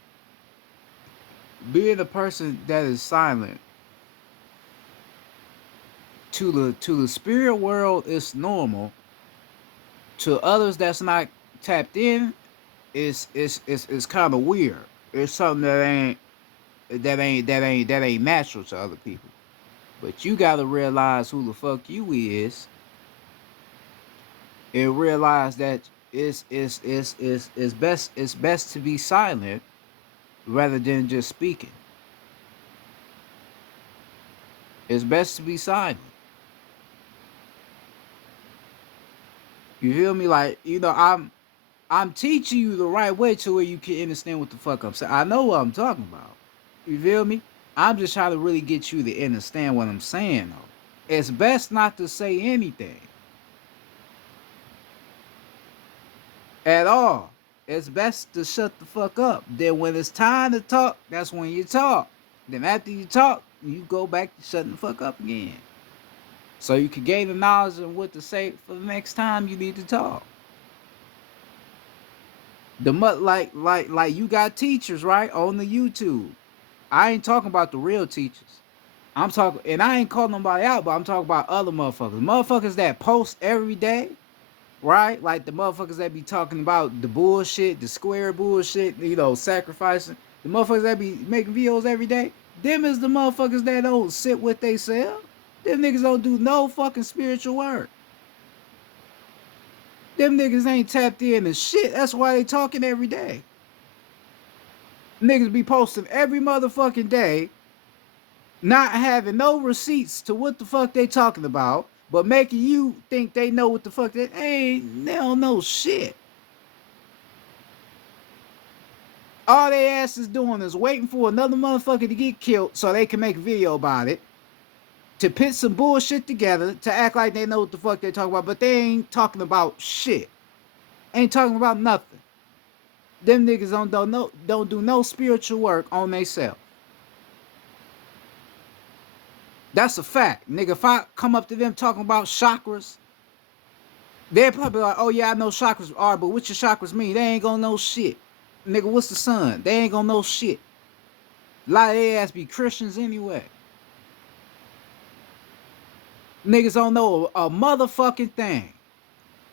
being a person that is silent to the spirit world is normal. To others that's not tapped in, it's kind of weird. It's something that ain't natural to other people. But you gotta realize who the fuck you is, and realize that it's best to be silent rather than just speaking. It's best to be silent. You feel me? Like, I'm teaching you the right way to where you can understand what the fuck I'm saying. I know what I'm talking about. You feel me? I'm just trying to really get you to understand what I'm saying though. It's best not to say anything at all. It's best to shut the fuck up. Then when it's time to talk, that's when you talk. Then after you talk, you go back to shutting the fuck up again. So you can gain the knowledge of what to say for the next time you need to talk. Like you got teachers, right, on the YouTube. I ain't talking about the real teachers. I'm talking, and I ain't calling nobody out, but I'm talking about other motherfuckers. Motherfuckers that post every day, right? Like the motherfuckers that be talking about the bullshit, the square bullshit, sacrificing. The motherfuckers that be making videos every day. Them is the motherfuckers that don't sit with they self. Them niggas don't do no fucking spiritual work. Them niggas ain't tapped in and shit. That's why they talking every day. Niggas be posting every motherfucking day, not having no receipts to what the fuck they talking about, but making you think they know what the fuck they don't know shit. All they ass is doing is waiting for another motherfucker to get killed so they can make a video about it, to put some bullshit together, to act like they know what the fuck they talking about, but they ain't talking about shit. Ain't talking about nothing. Them niggas don't do no spiritual work on themselves. That's a fact, nigga. If I come up to them talking about chakras, they're probably like, oh yeah, I know chakras are, but what your chakras mean? They ain't gonna know shit. Nigga, what's the sun? They ain't gonna know shit. A lot of they ass be Christians anyway. Niggas don't know a motherfucking thing.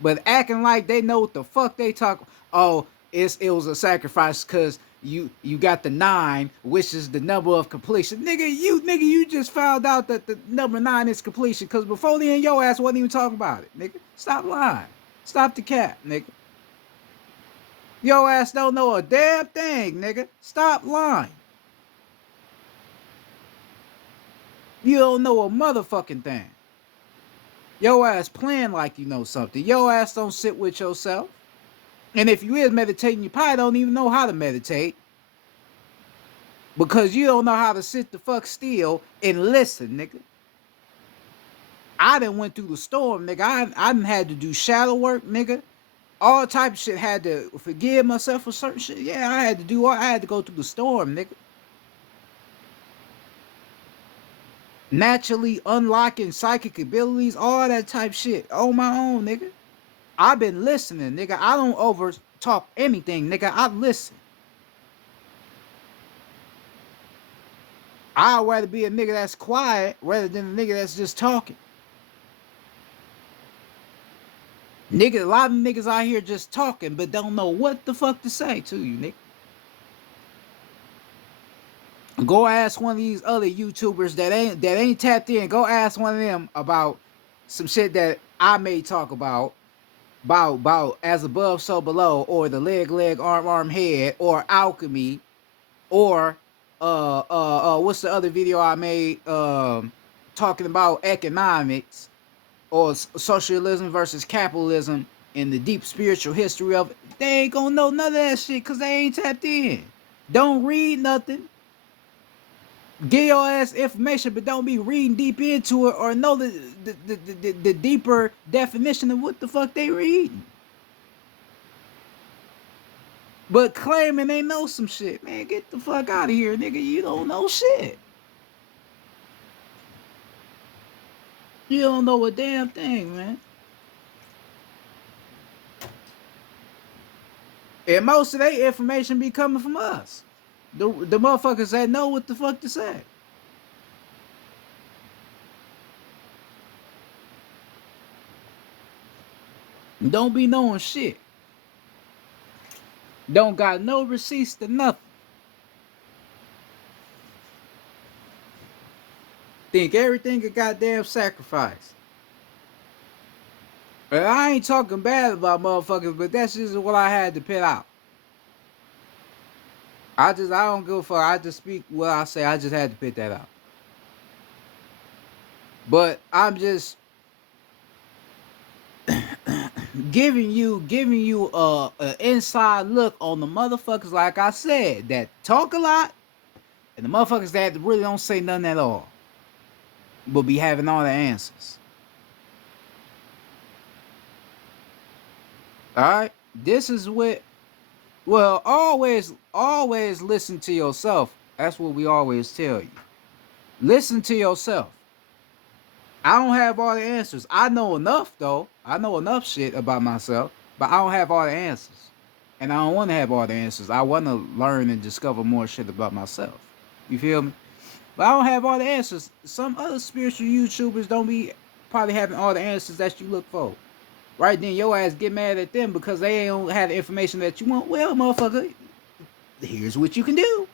But acting like they know what the fuck they talk. Oh, it was a sacrifice because you got the 9, which is the number of completion. You just found out that the number 9 is completion because before then your ass wasn't even talking about it, nigga. Stop lying. Stop the cap, nigga. Your ass don't know a damn thing, nigga. Stop lying. You don't know a motherfucking thing. Your ass playing like you know something. Your ass don't sit with yourself. And if you is meditating, you probably don't even know how to meditate. Because you don't know how to sit the fuck still and listen, nigga. I done went through the storm, nigga. I done had to do shadow work, nigga. All type of shit. Had to forgive myself for certain shit. Yeah, I had to go through the storm, nigga. Naturally unlocking psychic abilities, all that type shit on my own, nigga. I've been listening, nigga. I don't over talk anything, nigga. I listen. I'd rather be a nigga that's quiet rather than a nigga that's just talking. Nigga, a lot of niggas out here just talking but don't know what the fuck to say to you, nigga. Go ask one of these other YouTubers that ain't tapped in. Go ask one of them about some shit that I may talk about as above so below, or the leg arm head, or alchemy, or what's the other video I made talking about economics, or socialism versus capitalism and the deep spiritual history of it. They ain't gonna know none of that shit because they ain't tapped in. Don't read nothing. Get your ass information, but don't be reading deep into it or know the deeper definition of what the fuck they reading. But claiming they know some shit, man, get the fuck out of here, nigga. You don't know shit. You don't know a damn thing, man. And most of their information be coming from us. The motherfuckers that know what the fuck to say. Don't be knowing shit. Don't got no receipts to nothing. Think everything a goddamn sacrifice. And I ain't talking bad about motherfuckers, but that's just what I had to put out. I don't give a fuck. I just speak what I say. I just had to put that out. But I'm just giving you a inside look on the motherfuckers, like I said, that talk a lot, and the motherfuckers that really don't say nothing at all, but be having all the answers. All right, this is what. Well, always listen to yourself. That's what we always tell you. Listen to yourself. I don't have all the answers. I know enough though. I know enough shit about myself, but I don't have all the answers. And I don't want to have all the answers. I want to learn and discover more shit about myself. You feel me? But I don't have all the answers. Some other spiritual YouTubers don't be probably having all the answers that you look for. Right then, your ass get mad at them because they don't have the information that you want. Well, motherfucker, here's what you can do.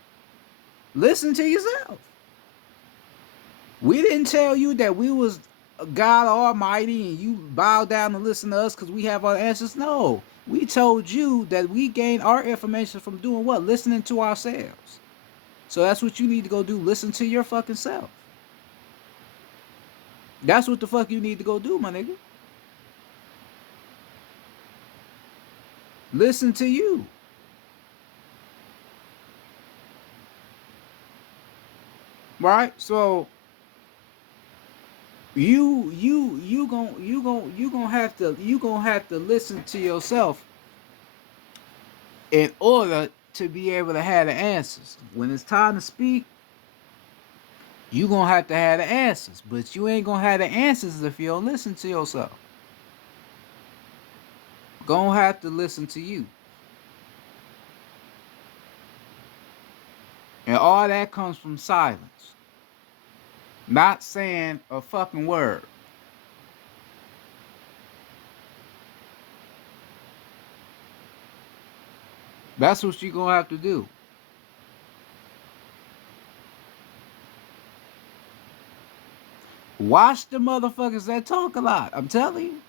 Listen to yourself. We didn't tell you that we was God Almighty and you bow down and listen to us because we have our answers. No, we told you that we gain our information from doing what? Listening to ourselves. So that's what you need to go do. Listen to your fucking self. That's what the fuck you need to go do, my nigga. Listen to you. Right? So you gonna have to listen to yourself in order to be able to have the answers. When it's time to speak, you gonna have to have the answers, but you ain't gonna have the answers if you don't listen to yourself. Gonna have to listen to you. And all that comes from silence. Not saying a fucking word. That's what you're gonna have to do. Watch the motherfuckers that talk a lot. I'm telling you.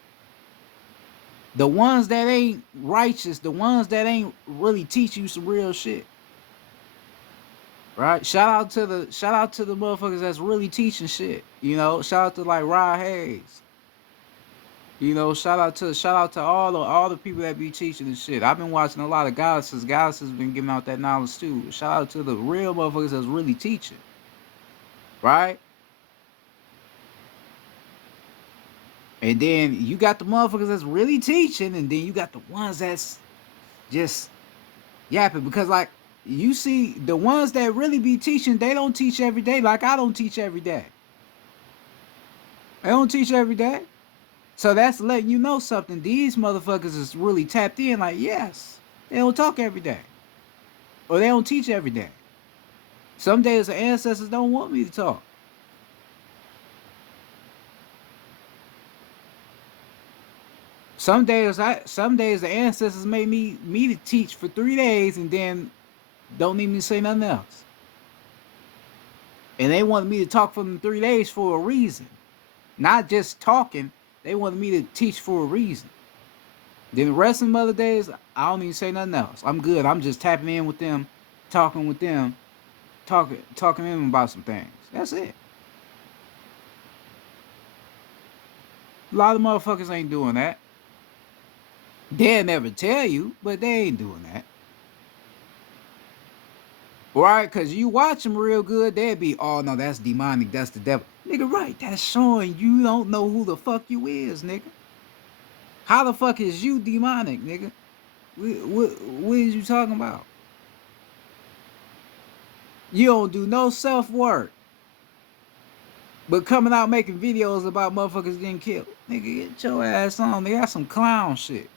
The ones that ain't righteous, the ones that ain't really teach you some real shit. Right? Shout out to the motherfuckers that's really teaching shit. You know, shout out to like Rod Hayes. You know, shout out to all the people that be teaching this shit. I've been watching a lot of goddesses. Goddesses been giving out that knowledge too. Shout out to the real motherfuckers that's really teaching. Right? And then you got the motherfuckers that's really teaching, and then you got the ones that's just yapping. Because like you see, the ones that really be teaching, they don't teach every day. Like I don't teach every day. I don't teach every day. So that's letting you know something. These motherfuckers is really tapped in. Like yes, they don't talk every day, or they don't teach every day. Some days the ancestors don't want me to talk. Some days the ancestors made me to teach for 3 days and then don't need me to say nothing else. And they wanted me to talk for them 3 days for a reason. Not just talking, they wanted me to teach for a reason. Then the rest of the other days, I don't even say nothing else. I'm good. I'm just tapping in with them, talking with them, talking to them about some things. That's it. A lot of motherfuckers ain't doing that. They'll never tell you, but they ain't doing that. Right? Because you watch them real good, they'll be, oh no, that's demonic, that's the devil. Nigga, right, that's showing you don't know who the fuck you is, nigga. How the fuck is you demonic, nigga? What is you talking about? You don't do no self-work. But coming out making videos about motherfuckers getting killed. Nigga, get your ass on. They got some clown shit.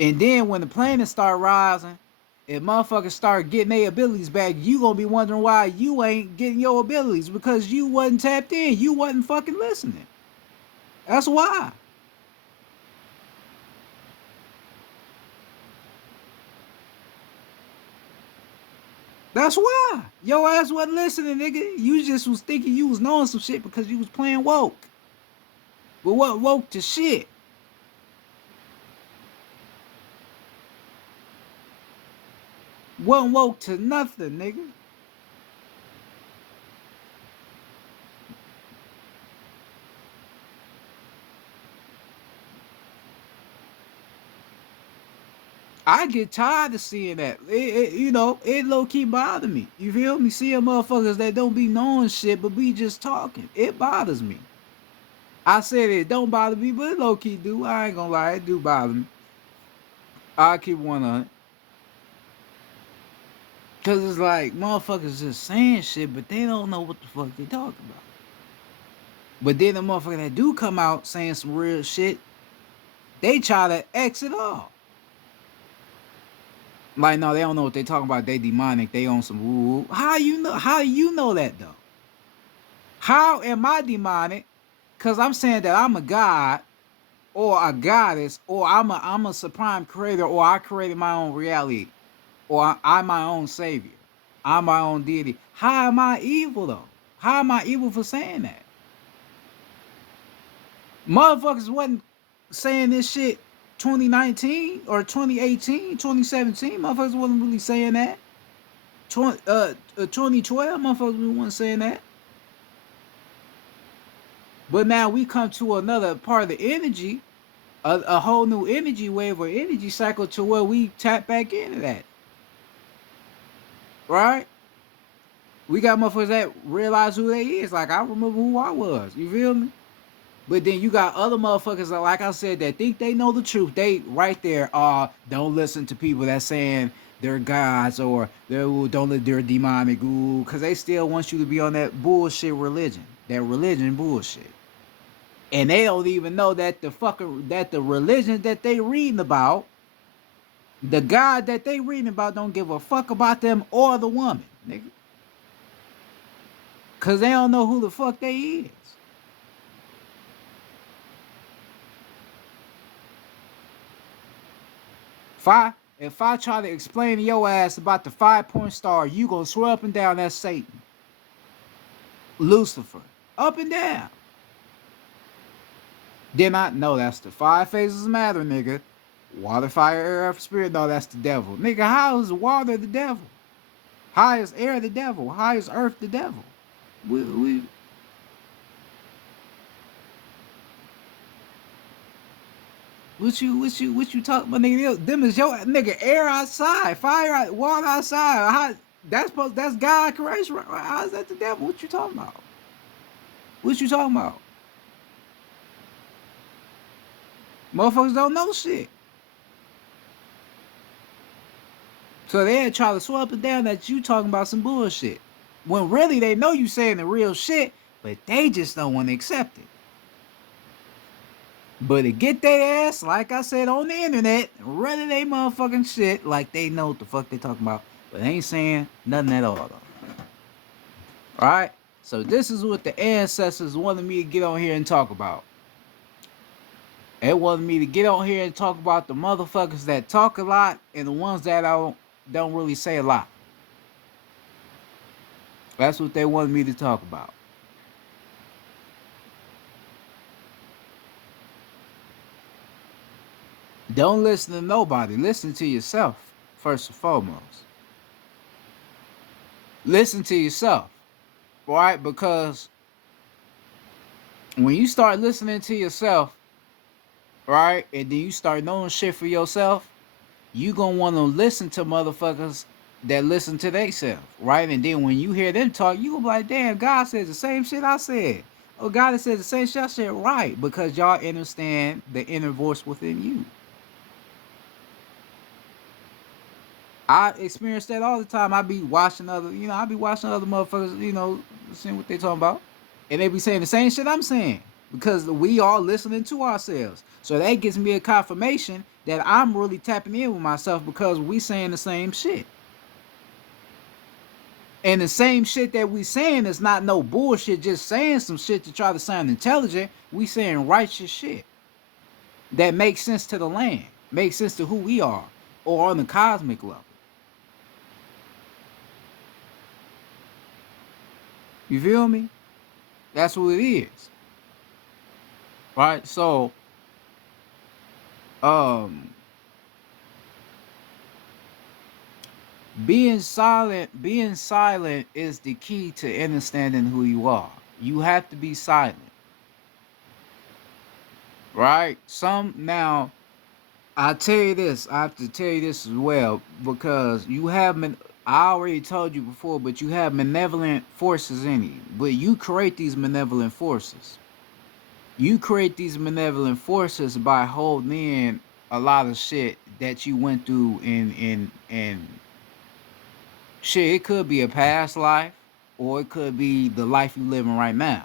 And then when the planets start rising, if motherfuckers start getting their abilities back, you gonna be wondering why you ain't getting your abilities, because you wasn't tapped in. You wasn't fucking listening. That's why. That's why. Your ass wasn't listening, nigga. You just was thinking you was knowing some shit because you was playing woke. But what woke to shit? Wasn't woke to nothing, nigga. I get tired of seeing that. It low key bother me. You feel me? Seeing motherfuckers that don't be knowing shit but be just talking. It bothers me. I said it don't bother me, but it low key do. I ain't gonna lie, it do bother me. I keep one on it. Cause it's like motherfuckers just saying shit, but they don't know what the fuck they talking about. But then the motherfucker that do come out saying some real shit, they try to exit off. Like, no, they don't know what they talking about. They demonic. They on some woo. How you know? How you know that though? How am I demonic? Cause I'm saying that I'm a god or a goddess or I'm a supreme creator or I created my own reality or I'm my own savior. I'm my own deity. How am I evil though? How am I evil for saying that? Motherfuckers wasn't saying this shit 2019 or 2018, 2017. Motherfuckers wasn't really saying that. 2012, motherfuckers wasn't saying that. But now we come to another part of the energy, a whole new energy wave or energy cycle to where we tap back into that. Right? We got motherfuckers that realize who they is. Like, I remember who I was. You feel me? But then you got other motherfuckers that, like I said, that think they know the truth. They right there don't listen to people that saying they're gods or they're demonic, because they still want you to be on that bullshit religion. That religion bullshit. And they don't even know that the religion that they reading about, the God that they reading about don't give a fuck about them or the woman, nigga. Cause they don't know who the fuck they is. If I try to explain to your ass about the 5-point star, you gonna swear up and down that's Satan. Lucifer. Up and down. Did not know that's the 5 phases of matter, nigga. Water, fire, air, earth, spirit. No, that's the devil. Nigga, how is water the devil? How is air the devil? How is earth the devil? We What you talking about, nigga? Them is your nigga air outside, fire out, water outside. That's God creation. How is that the devil? What you talking about? What you talking about? Motherfuckers don't know shit. So they try to swear up and down that you talking about some bullshit. When really they know you saying the real shit, but they just don't want to accept it. But to get their ass, like I said, on the internet, running they motherfucking shit like they know what the fuck they talking about, but they ain't saying nothing at all though. Alright? So this is what the ancestors wanted me to get on here and talk about. They wanted me to get on here and talk about the motherfuckers that talk a lot and the ones that don't really say a lot. That's what they wanted me to talk about. Don't listen to nobody. Listen to yourself, first and foremost. Listen to yourself, right? Because when you start listening to yourself, right, and then you start knowing shit for yourself, you gonna want to listen to motherfuckers that listen to themselves, right? And then when you hear them talk, you gonna be like, damn, God says the same shit I said. Oh, God says the same shit I said, right? Because y'all understand the inner voice within you. I experience that all the time. I be watching other motherfuckers, seeing what they talking about. And they be saying the same shit I'm saying. Because we all listening to ourselves. So that gives me a confirmation that I'm really tapping in with myself because we saying the same shit. And the same shit that we saying is not no bullshit, just saying some shit to try to sound intelligent. We saying righteous shit that makes sense to the land, makes sense to who we are, or on the cosmic level. You feel me? That's what it is. Right? So, being silent is the key to understanding who you are. You have to be silent. Right? I tell you this, I have to tell you this as well, because you have been, I already told you before, but you have malevolent forces in you. But you create these malevolent forces. You create these malevolent forces by holding in a lot of shit that you went through in shit. It could be a past life, or it could be the life you living right now.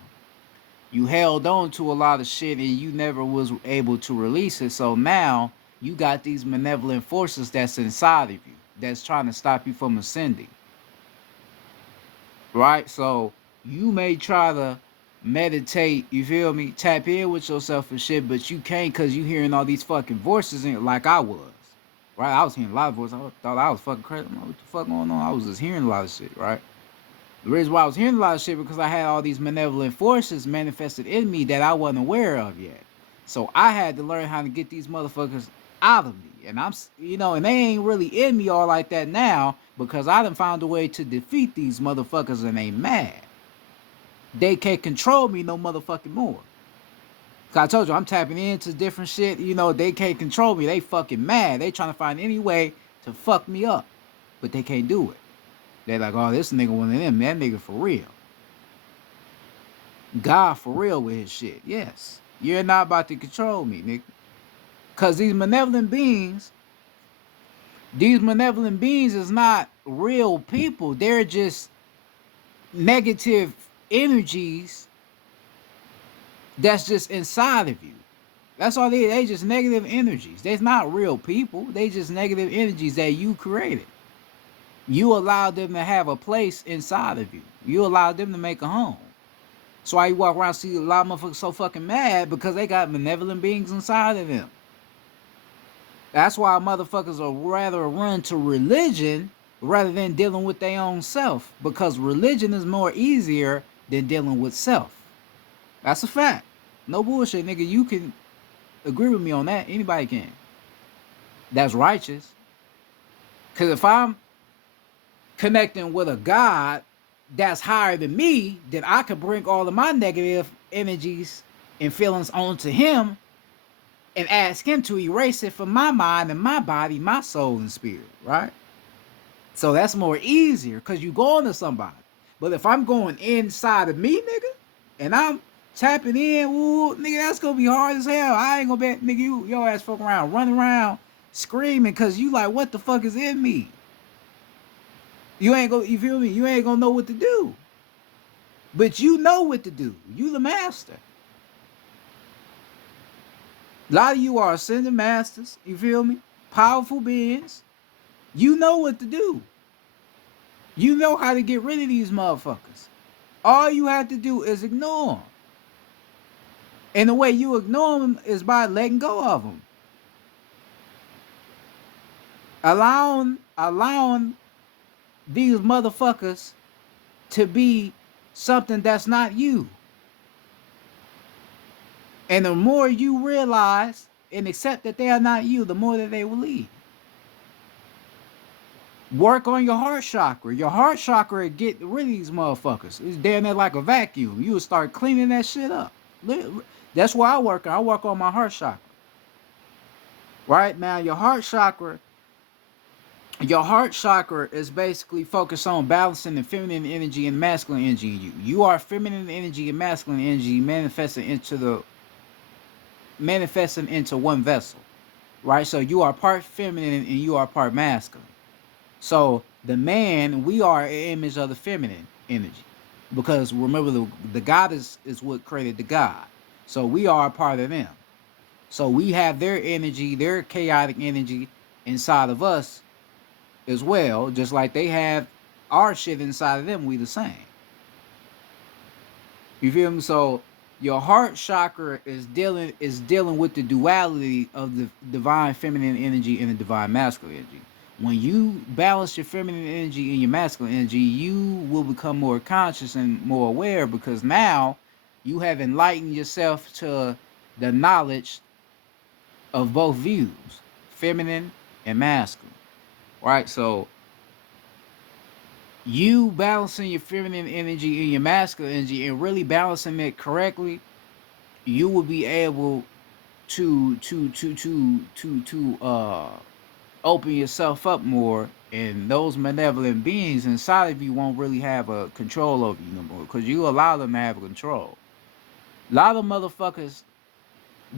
You held on to a lot of shit and you never was able to release it. So now you got these malevolent forces that's inside of you that's trying to stop you from ascending. Right? So you may try to meditate, you feel me, tap in with yourself and shit, but you can't because you hearing all these fucking voices in like I was. Right? I was hearing a lot of voices. I thought I was fucking crazy. What the fuck going on? I was just hearing a lot of shit, right? The reason why I was hearing a lot of shit because I had all these malevolent forces manifested in me that I wasn't aware of yet. So I had to learn how to get these motherfuckers out of me. And I'm, and they ain't really in me all like that now because I done found a way to defeat these motherfuckers and they mad. They can't control me no motherfucking more. Cause I told you I'm tapping into different shit. They can't control me. They fucking mad. They trying to find any way to fuck me up, but they can't do it. They're like, oh, this nigga one of them. That nigga for real. God for real with his shit. Yes. You're not about to control me, nigga. Because these malevolent beings is not real people. They're just negative energies that's just inside of you. That's all they just negative energies. They're not real people. They just negative energies that you created. You allowed them to have a place inside of you. You allowed them to make a home. So why you walk around and see a lot of motherfuckers so fucking mad because they got malevolent beings inside of them. That's why motherfuckers are rather run to religion rather than dealing with their own self, because religion is more easier than dealing with self. That's a fact. No bullshit, nigga. You can agree with me on that. Anybody can. That's righteous. Because if I'm connecting with a God that's higher than me, then I could bring all of my negative energies and feelings onto him and ask him to erase it from my mind and my body, my soul and spirit, right? So that's more easier because you going to somebody. But if I'm going inside of me, nigga, and I'm tapping in, ooh, nigga, that's gonna be hard as hell. I ain't gonna bet, nigga, your ass fucking around, running around, screaming because you like, what the fuck is in me? You feel me? You ain't gonna know what to do. But you know what to do. You the master. A lot of you are ascended masters, you feel me? Powerful beings. You know what to do. You know how to get rid of these motherfuckers. All you have to do is ignore them. And the way you ignore them is by letting go of them. Allowing these motherfuckers to be something that's not you. And the more you realize and accept that they are not you, the more that they will leave. Work on your heart chakra. Your heart chakra get rid of these motherfuckers. It's down there like a vacuum. You will start cleaning that shit up. That's why I work on. I work on my heart chakra. Right now, your heart chakra is basically focused on balancing the feminine energy and masculine energy in you. You are feminine energy and masculine energy manifesting into one vessel, right? So you are part feminine and you are part masculine. So the man, we are an image of the feminine energy, because remember the goddess is what created the God. So we are a part of them. So we have their energy, their chaotic energy inside of us as well, just like they have our shit inside of them. We the same. You feel me? So your heart chakra is dealing with the duality of the divine feminine energy and the divine masculine energy. When you balance your feminine energy and your masculine energy, you will become more conscious and more aware, because now you have enlightened yourself to the knowledge of both views, feminine and masculine, right? So you balancing your feminine energy and your masculine energy and really balancing it correctly, you will be able to open yourself up more, and those malevolent beings inside of you won't really have a control over you no more, because you allow them to have control. A lot of motherfuckers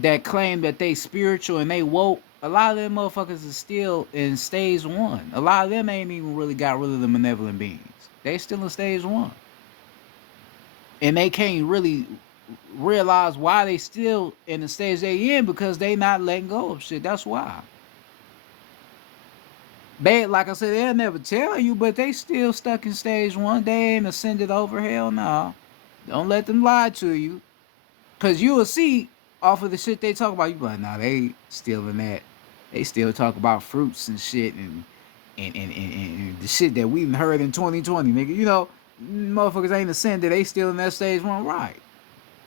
that claim that they spiritual and they woke, a lot of them motherfuckers is still in stage one. A lot of them ain't even really got rid of the malevolent beings. They still in stage one. And they can't really realize why they still in the stage they in, because they not letting go of shit. That's why. They, like I said, they'll never tell you, but they still stuck in stage one. They ain't ascended over. Hell no. Don't let them lie to you. Cause you will see off of the shit they talk about, you be like, nah, they still in that. They still talk about fruits and shit and the shit that we heard in 2020, nigga. You know, motherfuckers ain't ascended. They still in that stage one, right?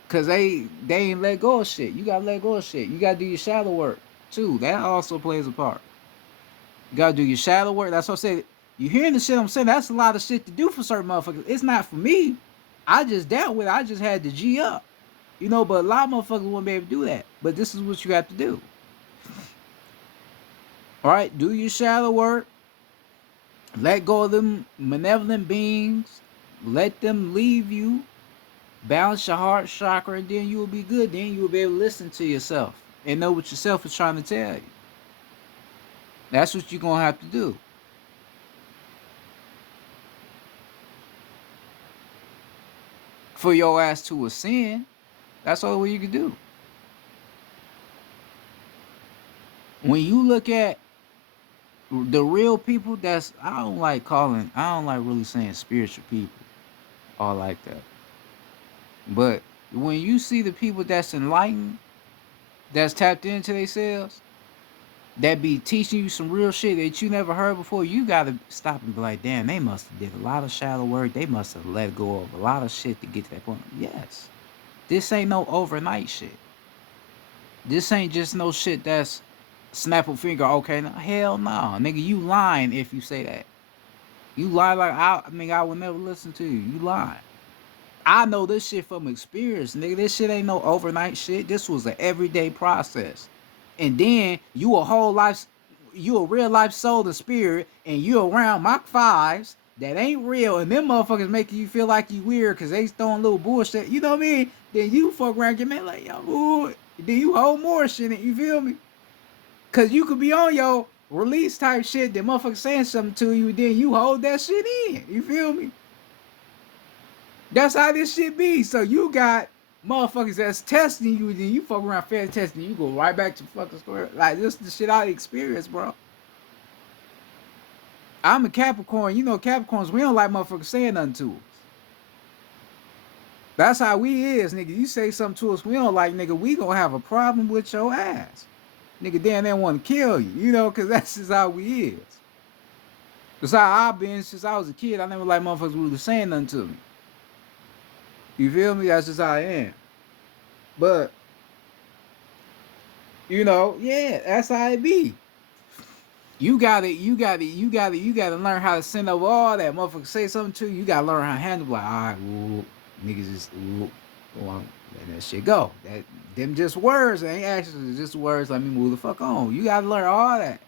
Cause they ain't let go of shit. You gotta let go of shit. You gotta do your shadow work too. That also plays a part. You gotta do your shadow work. That's what I said. You hearing the shit I'm saying? That's a lot of shit to do for certain motherfuckers. It's not for me. I just dealt with it. I just had to G up. You know, but a lot of motherfuckers wouldn't be able to do that. But this is what you have to do. All right, do your shadow work. Let go of them malevolent beings. Let them leave you. Balance your heart chakra, and then you will be good. Then you will be able to listen to yourself and know what yourself is trying to tell you. That's what you're going to have to do. For your ass to ascend, that's all you can do. When you look at the real people, that's, I don't like really saying spiritual people all like that. But when you see the people that's enlightened, that's tapped into themselves, that be teaching you some real shit that you never heard before, you gotta stop and be like, damn, they must have did a lot of shadow work. They must have let go of a lot of shit to get to that point. Yes. This ain't no overnight shit. This ain't just no shit that's snap a finger, okay, no, hell no. Nigga, you lying if you say that. You lie like, I would never listen to you. You lying. I know this shit from experience, nigga. This shit ain't no overnight shit. This was an everyday process. And then you a real life soul and spirit, and you around Mach 5s that ain't real, and them motherfuckers making you feel like you weird because they throwing little bullshit. You know what I mean? Then you fuck around and get mad like, yo, ooh. Then you hold more shit in, you feel me? Cause you could be on your release type shit, that motherfucker saying something to you, then you hold that shit in. You feel me? That's how this shit be. So you got motherfuckers that's testing you, then you fuck around fair testing, you go right back to fucking square. Like, this is the shit I experienced, bro. I'm a Capricorn. You know, Capricorns, we don't like motherfuckers saying nothing to us. That's how we is, nigga. You say something to us we don't like, nigga, we gonna have a problem with your ass. Nigga, damn, they want to kill you, you know, because that's just how we is. That's how I've been since I was a kid. I never like motherfuckers really saying nothing to me. You feel me? That's just how I am. But, you know, yeah, that's how it be. You gotta learn how to send over all that. Motherfucker say something to you, you gotta learn how to handle it. Like, all right, whoop, niggas just whoop, let that shit go. Them just words, ain't actions, just words. Let me move the fuck on. You gotta learn all that.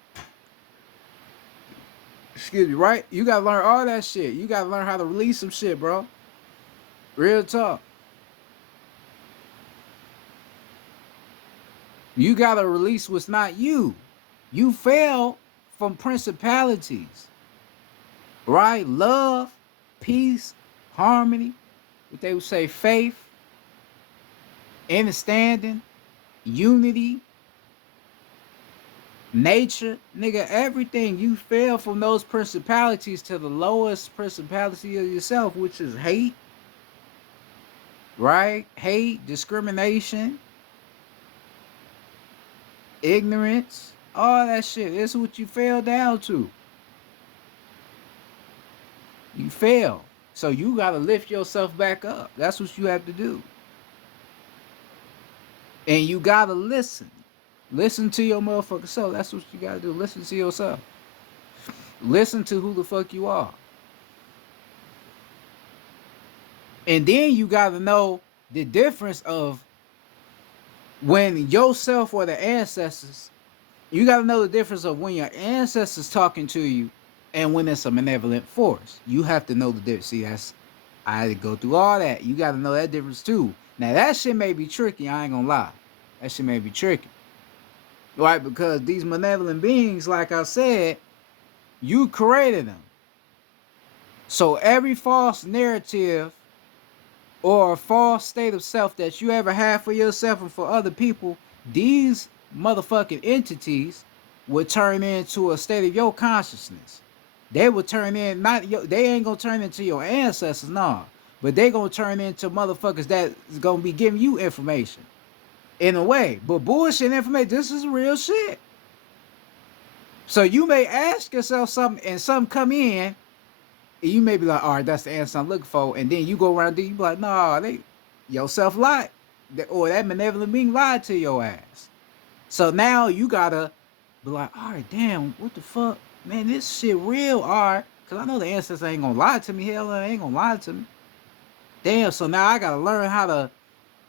Excuse me, right? You gotta learn all that shit. You gotta learn how to release some shit, bro. Real talk. You gotta release what's not you. You fell from principalities, right? Love, peace, harmony, what they would say, faith, understanding, unity, nature, nigga, everything. You fell from those principalities to the lowest principality of yourself, which is hate, right? Hate, discrimination, ignorance, all that shit. This is what you fell down to. You fail. So you gotta lift yourself back up. That's what you have to do. And you gotta listen. Listen to your motherfucking self. That's what you gotta do. Listen to yourself. Listen to who the fuck you are. And then you gotta know the difference of When yourself or the ancestors, you got to know the difference of when your ancestors talking to you and when it's a malevolent force. You have to know the difference. See, that's I had to go through all that. You got to know that difference too. Now that shit may be tricky. I ain't gonna lie. That shit may be tricky, right? Because these malevolent beings, like I said, you created them. So every false narrative or a false state of self that you ever had for yourself and for other people, these motherfucking entities would turn into a state of your consciousness. They would turn in not your, they ain't gonna turn into your ancestors, nah. But they gonna turn into motherfuckers that's gonna be giving you information. In a way. But bullshit information, this is real shit. So you may ask yourself something and something come in and you may be like, all right, that's the answer I'm looking for. And then you go around and you be like, nah, they yourself lied. Or that malevolent being lied to your ass. So now you gotta be like, all right, damn, what the fuck? Man, this shit real, all right. Cause I know the ancestors ain't gonna lie to me. Hell, they ain't gonna lie to me. Damn, so now I gotta learn how to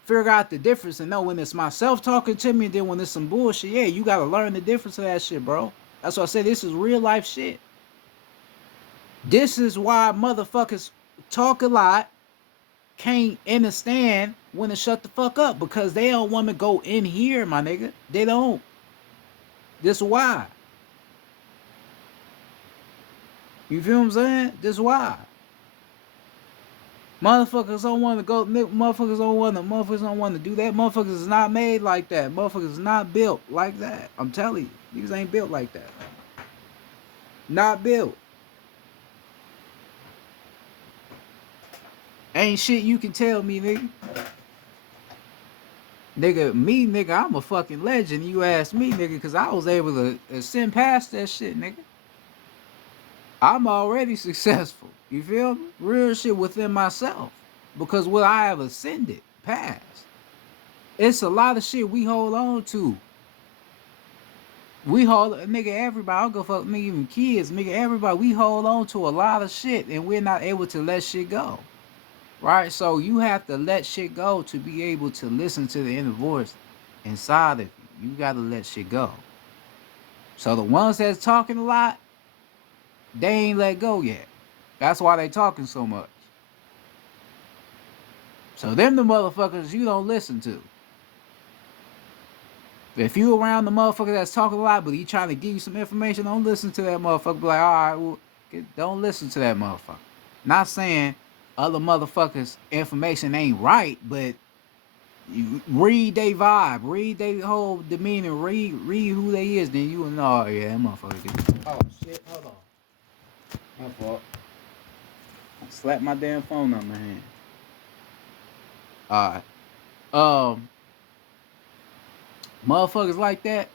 figure out the difference and know when it's myself talking to me and then when it's some bullshit. Yeah, you gotta learn the difference of that shit, bro. That's why I say this is real life shit. This is why motherfuckers talk a lot, can't understand when to shut the fuck up because they don't want to go in here, my nigga. They don't. This is why. You feel what I'm saying? This is why. Motherfuckers don't want to go. Motherfuckers don't want to do that. Motherfuckers is not made like that. Motherfuckers is not built like that. I'm telling you, these ain't built like that. Not built. Ain't shit you can tell me, nigga. Nigga, I'm a fucking legend. You ask me, nigga, because I was able to ascend past that shit, nigga. I'm already successful. You feel me? Real shit within myself. Because what I have ascended past. It's a lot of shit we hold on to. We hold, nigga, everybody, I don't go fuck, nigga, even kids, nigga, everybody, we hold on to a lot of shit and we're not able to let shit go. Right? So you have to let shit go to be able to listen to the inner voice inside of you. You gotta let shit go. So the ones that's talking a lot, they ain't let go yet. That's why they talking so much. So them the motherfuckers you don't listen to. If you around the motherfucker that's talking a lot, but he trying to give you some information, don't listen to that motherfucker. Be like, all right, well, don't listen to that motherfucker. Not saying other motherfuckers' information ain't right, but you read they vibe, read they whole demeanor, read who they is, then you will know, oh, yeah, that motherfucker did. Oh shit, hold on. My fault. I slapped my damn phone on my hand. Alright. Um, Motherfuckers like that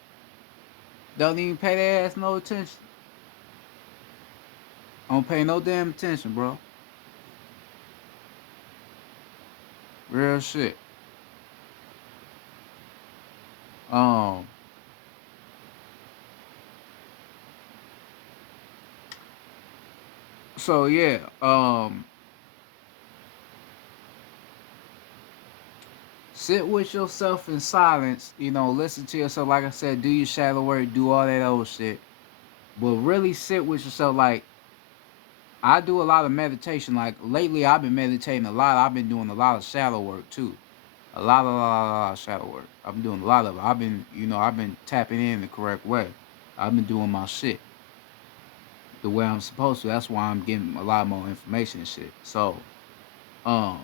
don't even pay their ass no attention. Don't pay no damn attention, bro. Real shit. Um, so yeah, sit with yourself in silence, listen to yourself, like I said, do your shadow work, do all that old shit. But really sit with yourself. Like, I do a lot of meditation. Like, lately I've been meditating a lot. I've been doing a lot of shadow work too. A lot of shadow work. I've been doing a lot of it. I've been tapping in the correct way. I've been doing my shit the way I'm supposed to. That's why I'm getting a lot more information and shit. So, um,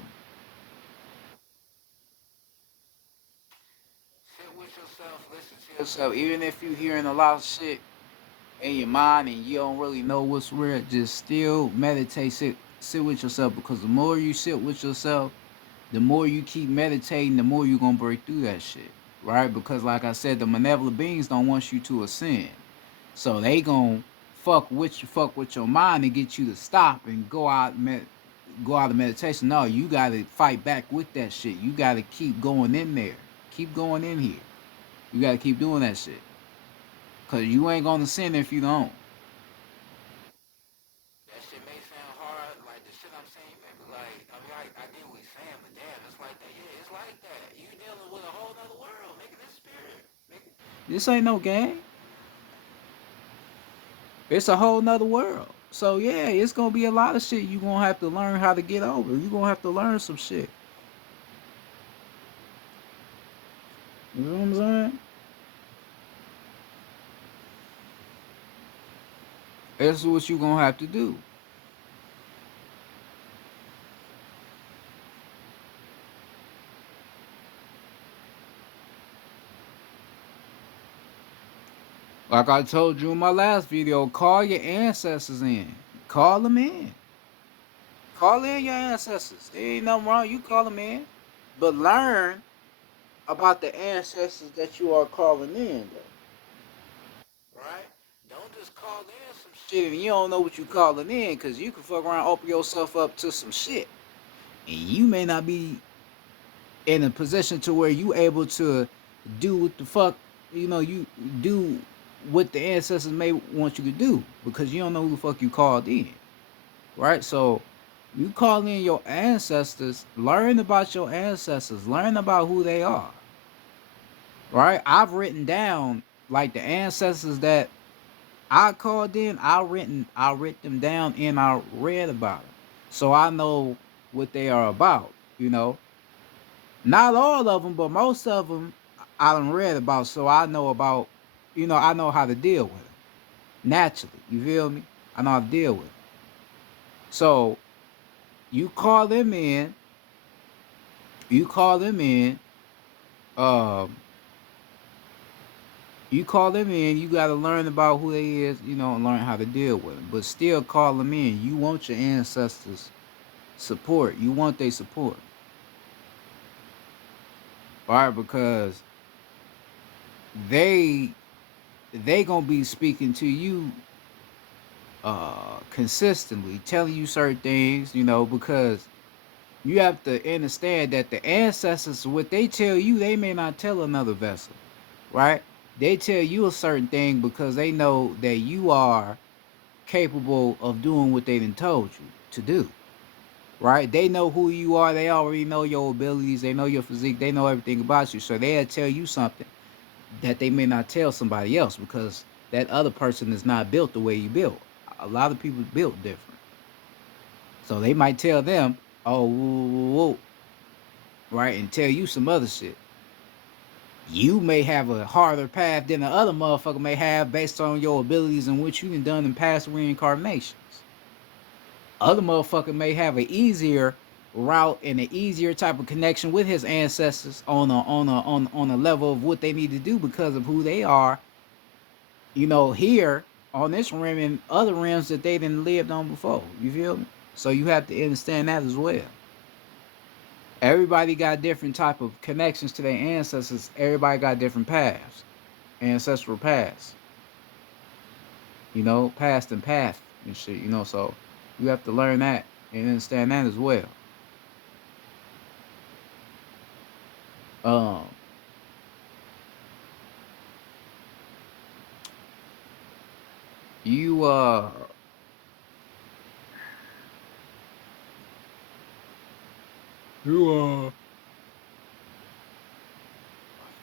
sit with yourself, listen to yourself. Even if you're hearing a lot of shit in your mind and you don't really know what's real, just still meditate, sit with yourself, because the more you sit with yourself, the more you keep meditating, the more you're gonna break through that shit. Right? Because like I said, the malevolent beings don't want you to ascend. So they gon' fuck with your mind and get you to stop and go out of meditation. No, you gotta fight back with that shit. You gotta keep going in there. Keep going in here. You gotta keep doing that shit. Cause you ain't gonna ascend if you don't. That shit may sound hard, like the shit I'm saying, you may be like, I mean, I get what he's saying, but damn, it's like that. Yeah, it's like that. You dealing with a whole nother world, nigga. This ain't no game. It's a whole nother world. So yeah, it's gonna be a lot of shit you gonna have to learn how to get over. You gonna have to learn some shit. You know what I'm saying? That's what you gonna have to do. Like I told you in my last video, call your ancestors in. Call them in. Call in your ancestors. There ain't nothing wrong. You call them in. But learn about the ancestors that you are calling in, though. Right? Don't just call in some shit and you don't know what you calling in, because you can fuck around, open yourself up to some shit. And you may not be in a position to where you able to do what the fuck, you do what the ancestors may want you to do, because you don't know who the fuck you called in. Right? So you call in your ancestors, learn about your ancestors, learn about who they are. Right? I've written down like the ancestors that I called in, I written them down and I read about them. So I know what they are about, you know. Not all of them, but most of them I done read about, so I know about, I know how to deal with them naturally. You feel me? I know how to deal with them. So you call them in, you call them in, um, you call them in, you got to learn about who they is, and learn how to deal with them. But still call them in. You want your ancestors' support. You want their support. All right, because they they gonna be speaking to you consistently, telling you certain things, because you have to understand that the ancestors, what they tell you, they may not tell another vessel, right? They tell you a certain thing because they know that you are capable of doing what they done told you to do, right? They know who you are. They already know your abilities. They know your physique. They know everything about you. So they'll tell you something that they may not tell somebody else, because that other person is not built the way you built. A lot of people built different. So they might tell them, oh, whoa, whoa, whoa, right, and tell you some other shit. You may have a harder path than the other motherfucker may have based on your abilities and what you done in past reincarnations. Other motherfucker may have an easier route and an easier type of connection with his ancestors on a level of what they need to do because of who they are, here on this rim and other rims that they didn't lived on before. You feel me? So you have to understand that as well. Everybody got different type of connections to their ancestors. Everybody got different paths, ancestral paths. Past and path and shit. So you have to learn that and understand that as well. Um, you you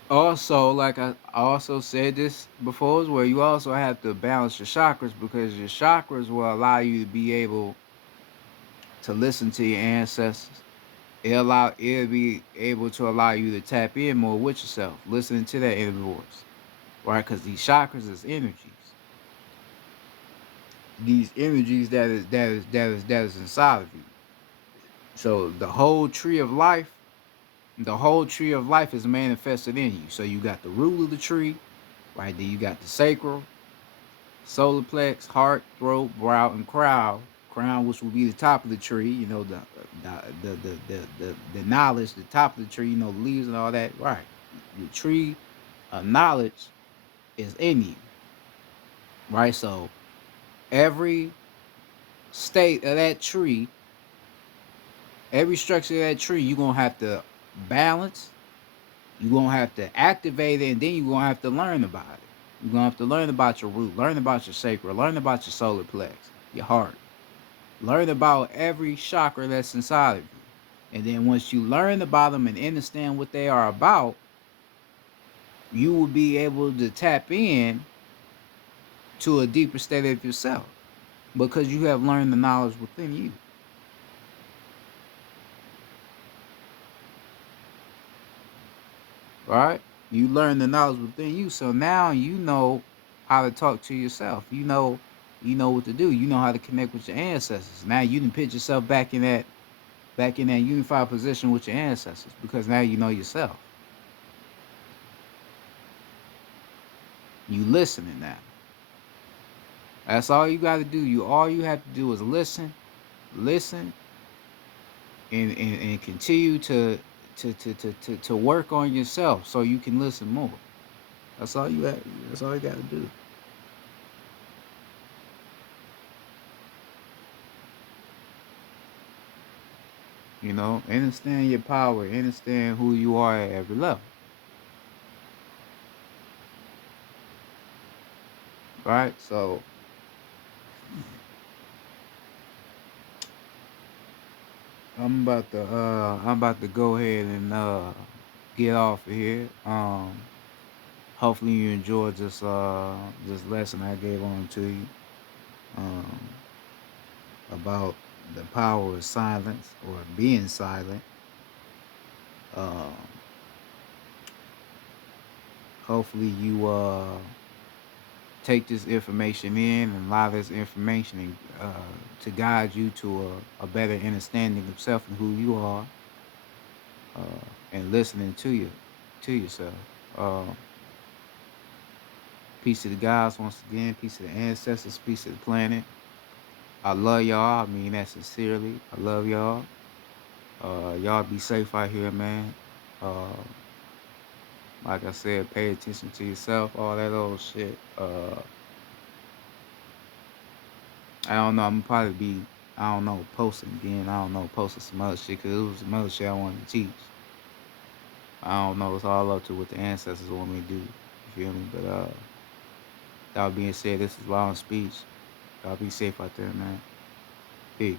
also, like I also said this before as well, you also have to balance your chakras, because your chakras will allow you to be able to listen to your ancestors. It'll be able to allow you to tap in more with yourself, listening to that inner voice, right? Because these chakras is energies. These energies that is inside of you. So the whole tree of life is manifested in you. So you got the root of the tree, right? Then you got the sacral, solar plex, heart, throat, brow, and crown. Crown, which will be the top of the tree, the knowledge, the top of the tree, the leaves and all that. Right. The tree of knowledge is in you. Right. So every state of that tree, every structure of that tree, you're gonna have to balance, you're gonna have to activate it, and then you're gonna have to learn about it. You're gonna have to learn about your root, learn about your sacral, learn about your solar plex, your heart. Learn about every chakra that's inside of you. And then once you learn about them and understand what they are about, you will be able to tap in to a deeper state of yourself because you have learned the knowledge within you. Right? You learn the knowledge within you, so now you know how to talk to yourself. You know what to do. You know how to connect with your ancestors. Now you can put yourself back in that unified position with your ancestors because now you know yourself. You listening now. That's all you got to do. All you have to do is listen, and continue to work on yourself so you can listen more. That's all you have. That's all you got to do. You know, understand your power, understand who you are at every level. Right? So I'm about to go ahead and get off of here. Hopefully you enjoyed this lesson I gave on to you um about the power of silence or being silent. Um Hopefully you take this information in and allow this information to guide you to a better understanding of self and who you are, and listening to yourself. Uh, Peace to the gods once again. Peace to the ancestors. Peace to the planet. I love y'all. I mean that sincerely. I love y'all. Y'all be safe out here, man. Uh, like I said, pay attention to yourself. All that old shit. I don't know. I'm probably be, I don't know, posting again. I don't know, posting some other shit because it was some other shit I wanted to teach. I don't know. It's all up to what the ancestors want me to do. You feel me? But that being said, this is Law and Speech. Y'all be safe out there, man. Peace.